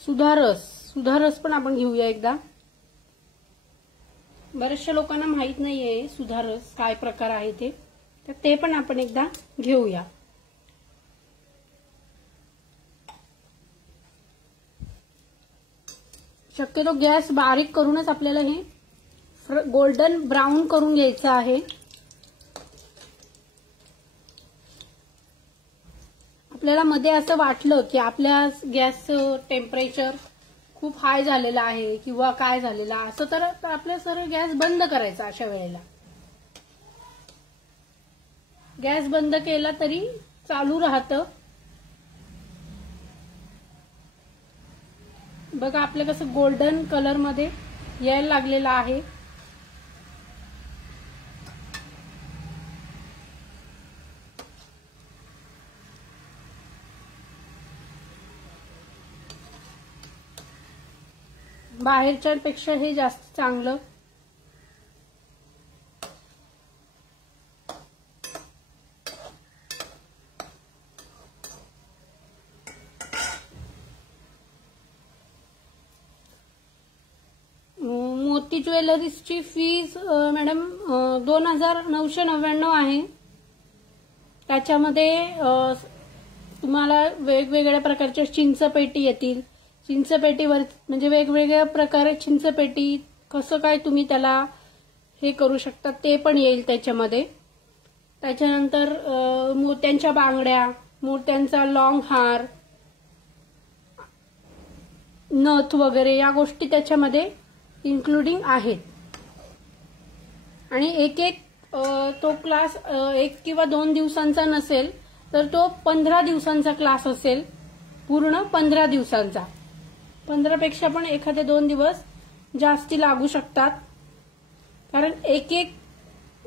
सुधारस पण आपण घेऊया एकदा। बऱ्याचशा लोकांना माहित नाहीये सुधारस काय प्रकार आहे ते, तर ते पण आपण एकदा घेऊया। शक्यतो गॅस बारीक करूनच आपल्याला हे गोल्डन ब्राऊन करून घ्यायचं आहे। आपल्याला मध्ये असं वाटलं की आपल्या गॅस टेम्परेचर खूप हाय झालेलं आहे किंवा काय झालेलं असं, तर आपल्या सरळ गॅस बंद करायचा। अशा वेळेला गॅस बंद केला तरी चालू राहतं। बघा आपलं कसं गोल्डन कलर मध्ये यायला लागलेलं आहे। बाहेरच्यापेक्षा हे जास्त चांगलं। मोती ज्वेलरीजची फीज मॅडम 2,999 आहे। त्याच्यामध्ये तुम्हाला वेगवेगळ्या प्रकारच्या चिंचपेटी येतील। चिंचपेटीवर म्हणजे वेगवेगळ्या प्रकारे चिंचपेटी कसं काय तुम्ही त्याला हे करू शकता ते पण येईल त्याच्यामध्ये। त्याच्यानंतर मोत्यांच्या बांगड्या, मोत्यांचा लॉंग हार, नथ वगैरे या गोष्टी त्याच्यामध्ये इन्क्लुडिंग आहेत। आणि एक तो क्लास 1 किंवा 2 दिवसांचा नसेल, तर तो 15 दिवसांचा क्लास असेल, पूर्ण 15 दिवसांचा. 15 पेक्षा पण एखादे 2 दिवस जास्ती लागू शकतात, कारण एक एक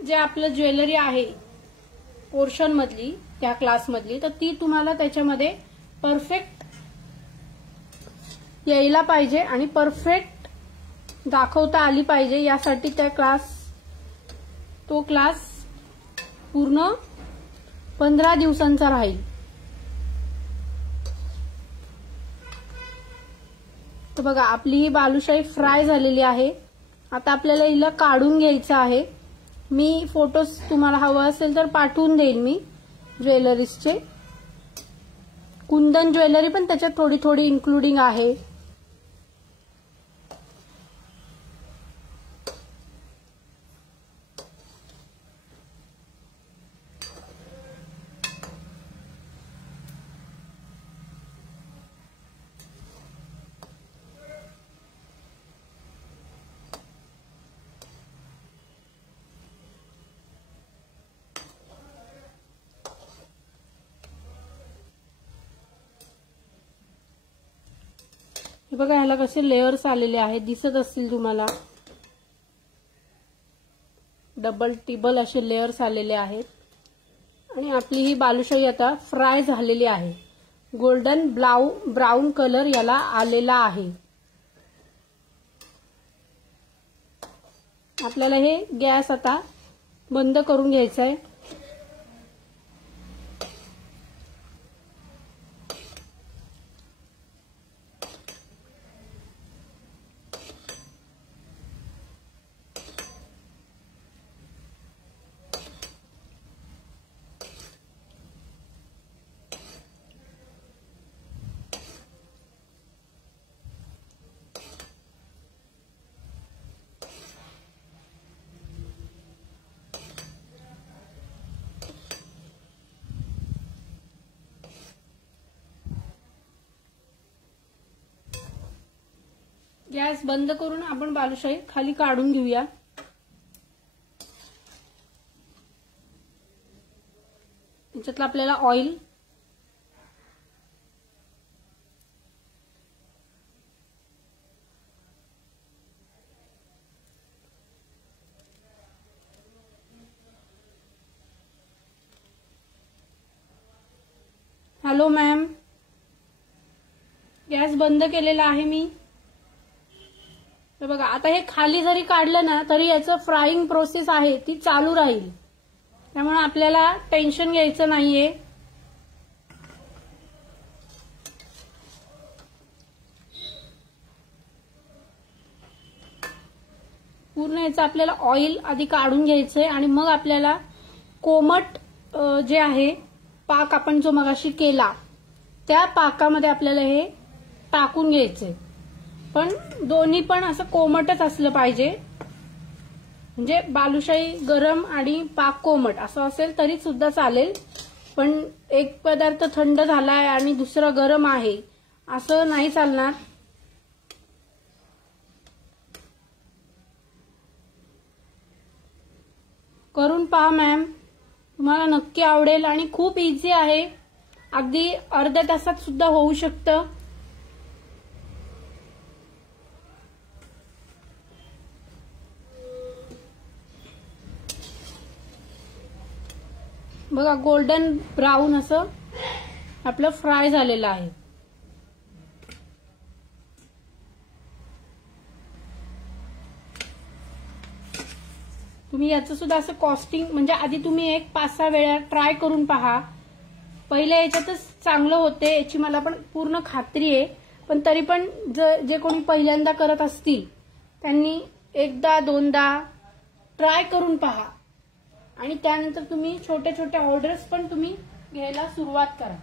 जे आपलं ज्वेलरी आहे पोर्शन मधली, त्या क्लास मधली, तर ती तुम्हाला त्याच्यामध्ये परफेक्ट यायला पाहिजे आणि परफेक्ट दाखवता आली पाहिजे. यासाठी तो क्लास पूर्ण 15 दिवसांचा राहील. तर बघा आपली ही बालुशाही फ्राय झालेली आहे. आता आपल्याला हिला काढून घ्यायचं आहे. मी फोटोज तुम्हाला हवं असेल तर पाठवून देईल मी ज्वेलरीजचे. कुंदन ज्वेलरी पण त्याच्यात थोडी थोडी इन्क्लुडिंग आहे. हे बघा ह्याला कसे लेयर्स आलेले आहेत, दिसत असतील तुम्हाला. डबल टिबल असे लेयर्स आलेले आहेत. आणि आपली ही बालुशाही आता फ्राय झालेली आहे. गोल्डन ब्राऊन कलर याला आलेला आहे. आपल्याला हे गॅस आता बंद करून घ्यायचा आहे. गॅस बंद करून आपण बालुशाही खाली काढून घेऊया. त्याच्यातलं आपल्याला ऑइल हॅलो मॅम, गॅस बंद केलेला आहे मी. तर बघा आता हे खाली जरी काढलं ना तरी याचं फ्राईंग प्रोसेस आहे ती चालू राहील. त्यामुळे आपल्याला टेन्शन घ्यायचं नाहीये. पूर्ण याचं आपल्याला ऑइल आधी काढून घ्यायचंय आणि मग आपल्याला कोमट जे आहे पाक आपण जो मगाशी केला त्या पाकामध्ये आपल्याला हे टाकून घ्यायचंय. पण दोन्ही पण असं कोमटच असलं पाहिजे. म्हणजे बालुशाही गरम आणि पाक कोमट असं असेल तरी सुद्धा चालेल. पण एक पदार्थ थंड झालाय आणि दुसरा गरम आहे असं नाही चालणार. करून पहा मॅम, तुम्हाला नक्की आवडेल आणि खूप इझी आहे. अगदी अर्ध्या तासात सुद्धा होऊ शकतं. बघा गोल्डन ब्राऊन असं आपलं फ्राय झालेलं आहे. तुम्ही याचं सुद्धा असं कॉस्टिंग म्हणजे आधी तुम्ही एक 5-6 वेळा ट्राय करून पहा. पहिल्या याच्यातच चांगलं होते याची मला पण पूर्ण खात्री आहे. पण तरी पण जे कोणी पहिल्यांदा करत असतील त्यांनी 1दा-2दा ट्राय करून पहा आणि त्यानंतर तुम्ही छोटे छोटे ऑर्डर्स पण तुम्ही घ्यायला सुरुवात करा.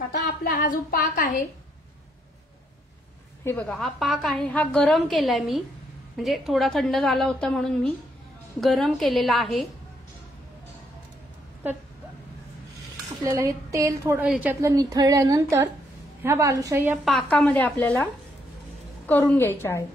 आता आपला हा जो पाक आहे हे बघा, हा पाक आहे हा गरम केलाय मी. म्हणजे थोडा थंड झाला होता म्हणून मी गरम केलेला आहे. तर आपल्याला हे तेल थोडं ह्याच्यातलं निथळल्यानंतर ह्या बालुशाही या पाकामध्ये आपल्याला करून घ्यायच्या आहेत.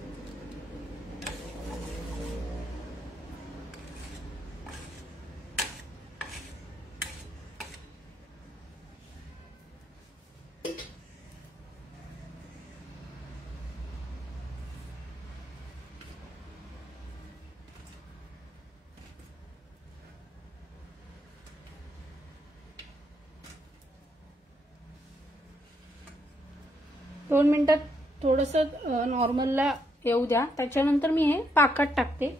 दोन मिनिटात थोडंसं नॉर्मलला येऊ द्या, त्याच्यानंतर मी हे पाकात टाकते.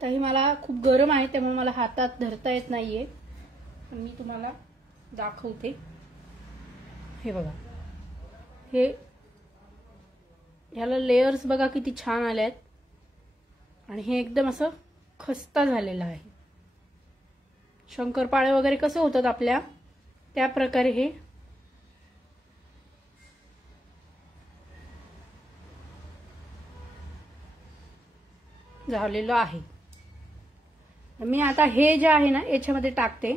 तरी मला खूप गरम आहे त्यामुळे मला हातात धरता येत नाहीये, पण मी तुम्हाला दाखवते. हे बघा, हे ह्याला लेयर्स बघा किती छान आले आहेत आणि हे एकदम असं खस्ता झालेलं आहे. शंकरपाळे वगैरे कसे होतात आपल्या त्या प्रकारे हे झालेलं आहे. मी आता हे जे आहे ना याच्यामध्ये टाकते.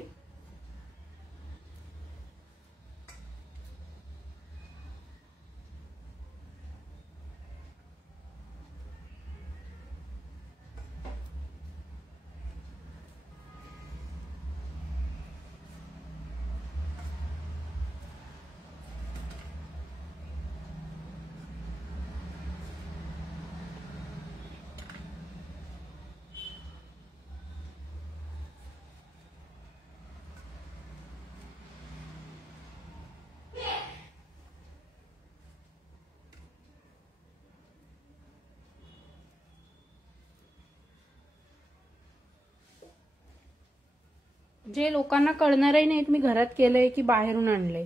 जे लोकांना कळणारही नाही मी घरात केलंय की बाहेरून आणलंय,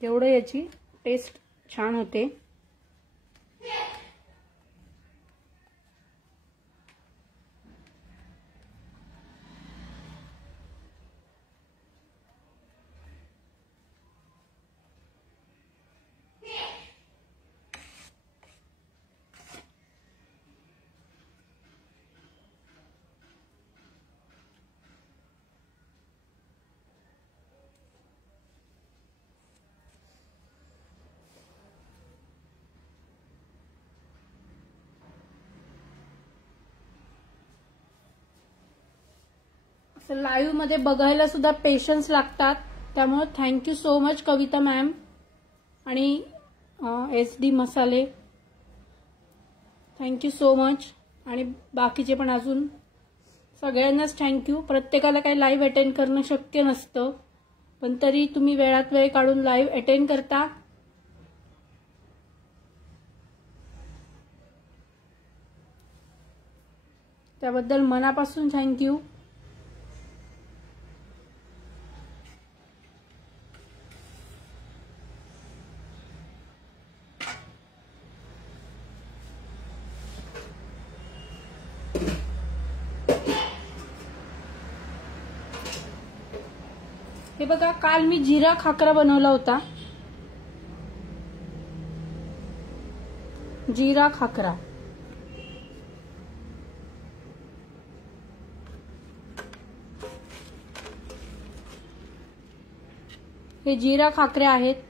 तेवढं याची टेस्ट छान होते. लाईव्ह मध्ये बघायला सुद्धा पेशन्स लागतात, त्यामुळे थँक्यू सो मच कविता मॅम आणि SD मसाले, थँक्यू सो मच. आणि बाकीचे पण अजून सगळ्यांनाच थँक्यू. प्रत्येकाला काही लाईव्ह अटेंड करणं शक्य नसतं, पण तरी तुम्ही वेळात वेळ काढून लाईव्ह अटेंड करता. त्याबद्दल मनापासून थँक्यू. हे बघा, काल मी जिरा खाकरा बनवला होता. जिरा खाकरा हे जिरा खाकरे आहेत.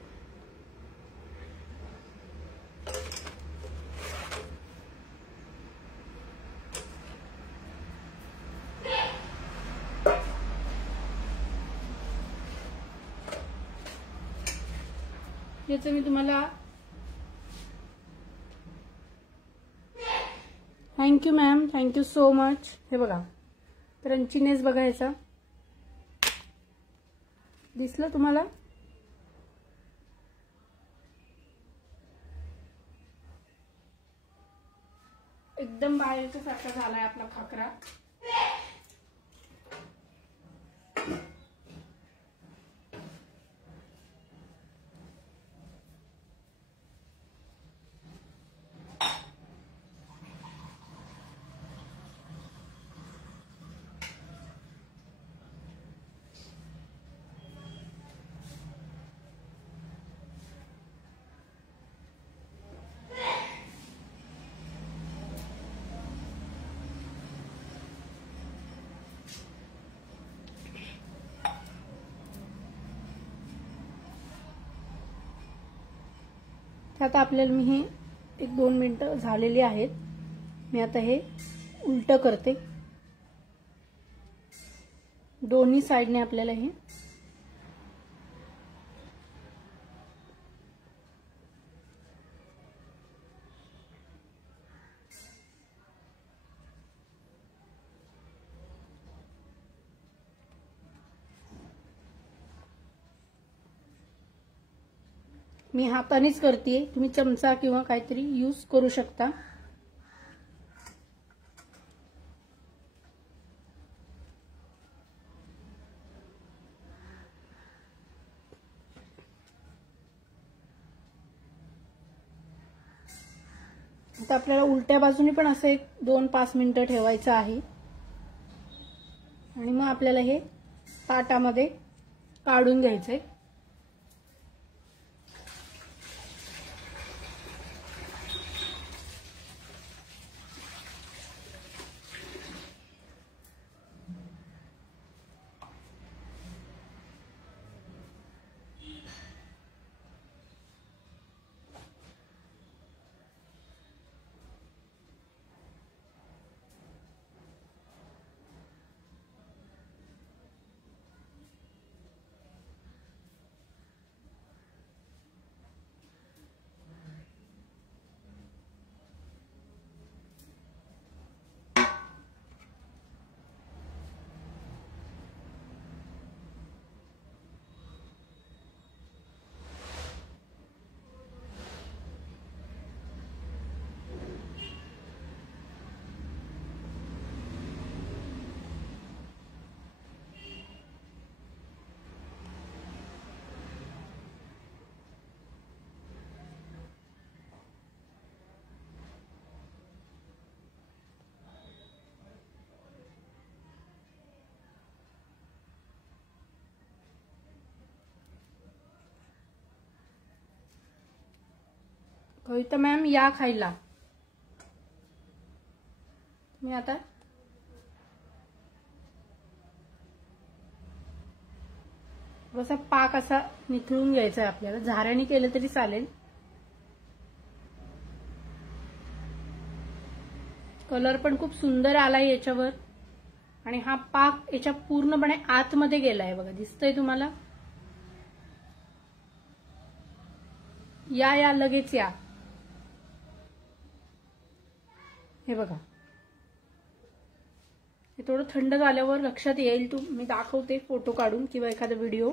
याचं मी तुम्हाला thank you ma'am, thank you so much. हे बघा, क्रंचीनेस बघायचा दिसलं तुम्हाला? एकदम बाहेरच्या सारखा झालाय आपला खाकरा. आता आपल्याला मी हे 1-2 मिनिटं झालेली आहेत. मी आता हे उलट करते. दोन्ही साइडने आपल्याला हे मी हातानेच करते, तुम्ही चमचा किंवा काहीतरी यूज करू शकता. आता आपल्याला उलट्या बाजूने पण असं 1-2-5 मिनिटं ठेवायचं आहे आणि मग आपल्याला हे ताटामध्ये काढून घ्यायचंय. कविता मॅम या खायला. मी आता असा पाक असा निथळून घ्यायचा आहे आपल्याला. झाऱ्याने केलं तरी चालेल. कलर पण खूप सुंदर आलाय याच्यावर आणि हा पाक याच्या पूर्णपणे आतमध्ये गेलाय बघा. दिसतंय तुम्हाला? या लगेच या. हे बघा, हे थोडं थंड झाल्यावर लक्षात येईल. मी दाखवते फोटो काढून किंवा एखादा व्हिडिओ.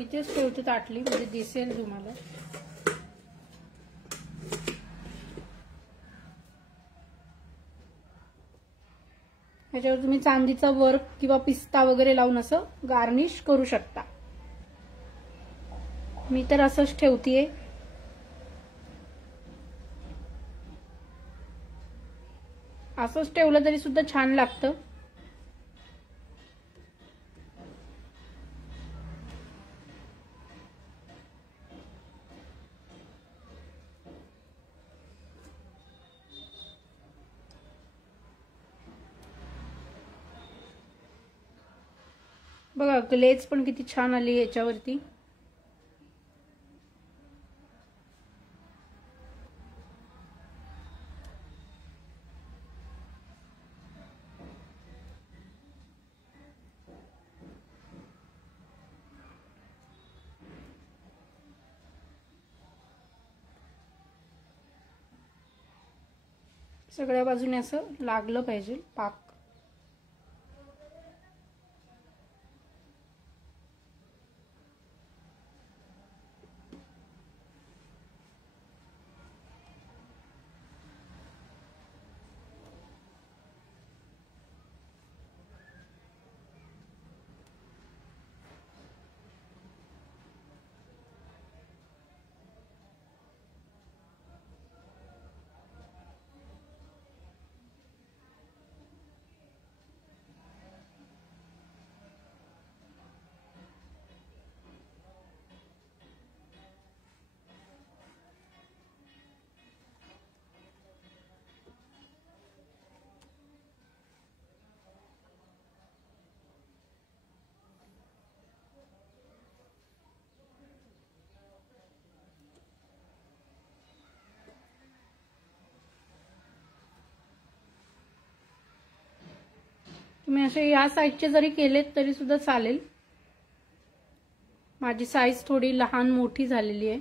इथेच ठेवते ताटली, म्हणजे दिसेल तुम्हाला. त्याच्यावर तुम्ही चांदीचा वर्क किंवा पिस्ता वगैरे लावून असं गार्निश करू शकता. मी तर असंच ठेवतेय. असंच ठेवलं तरी सुद्धा छान लागतं. बघा, ग्लेज पण किती छान आली याच्यावरती. सगळ्या बाजूने असं लागलं पाहिजे पाक. तुम्ही असे या साईजचे जरी केलेत तरी सुद्धा चालेल. माझी साईज थोडी लहान मोठी झालेली आहे.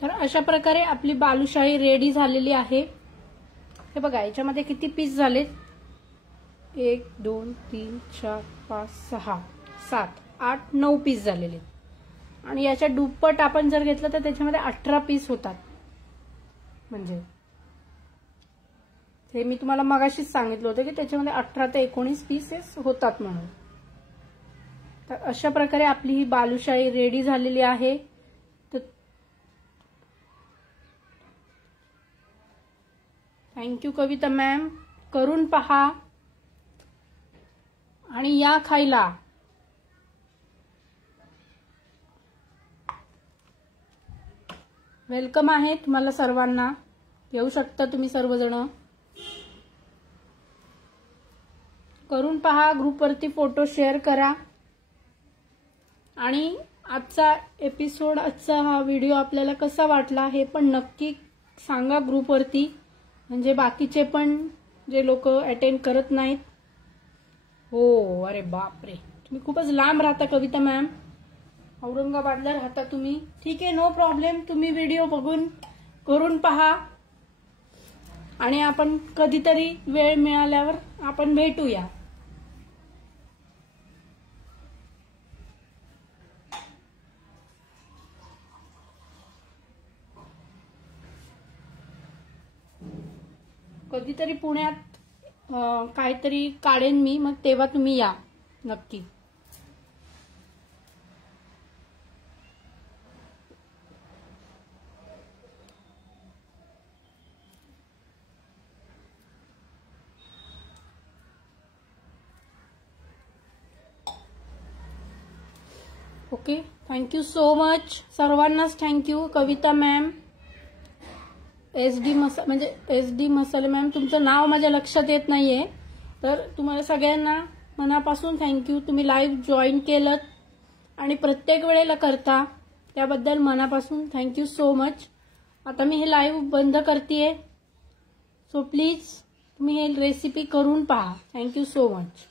तर अशा प्रकारे आपली बालुशाही रेडी झालेली आहे. हे बघा याच्यामध्ये किती पीस झालेत. 1 2 3 4 5 6 7 8 9 पीस झालेले. आणि याच्या दुप्पट आपण जर घेतलं तर त्याच्यामध्ये 18 पीस होतात. म्हणजे हे मी तुम्हाला मगाशीच सांगितलं होतं की त्याच्यामध्ये 18 ते 19 पीसेस होतात म्हणून. तर अशा प्रकारे आपली ही बालुशाही रेडी झालेली आहे. थँक्यू कविता मॅम. करून पहा आणि या खायला. वेलकम आहे तुम्हाला सर्वांना. येऊ शकता तुम्ही सर्वजण. करून पहा. ग्रुपवरती फोटो शेअर करा. आणि आजचा एपिसोड, आजचा हा व्हिडिओ आपल्याला कसा वाटला हे पण नक्की सांगा ग्रुपवरती. म्हणजे बाकीचे पण जे लोक अटेंड करत नाहीत. हो अरे बापरे, तुम्ही खूपच लांब राहता कविता मॅम. औरंगाबादला राहता तुम्ही. ठीक आहे, नो प्रॉब्लेम. तुम्ही व्हिडिओ बघून करून पहा आणि आपण कधीतरी वेळ मिळाल्यावर आपण भेटूया. कधीतरी पुण्यात काहीतरी काढेन मी, मग तेव्हा तुम्ही या नक्की. Okay, thank you so much. सर्वांनाच थँक्यू. कविता मॅम, SD मसाले मॅम, तुमचं नाव माझ्या लक्षात येत नाहीये. तर तुम्हाला सगळ्यांना मनापासून थँक्यू. तुम्ही लाईव्ह जॉईन केलं आणि प्रत्येक वेळेला करता त्याबद्दल मनापासून थँक्यू सो मच. आता मी हे लाईव्ह बंद करतेय. सो प्लीज तुम्ही हे रेसिपी करून पहा. Thank you so much.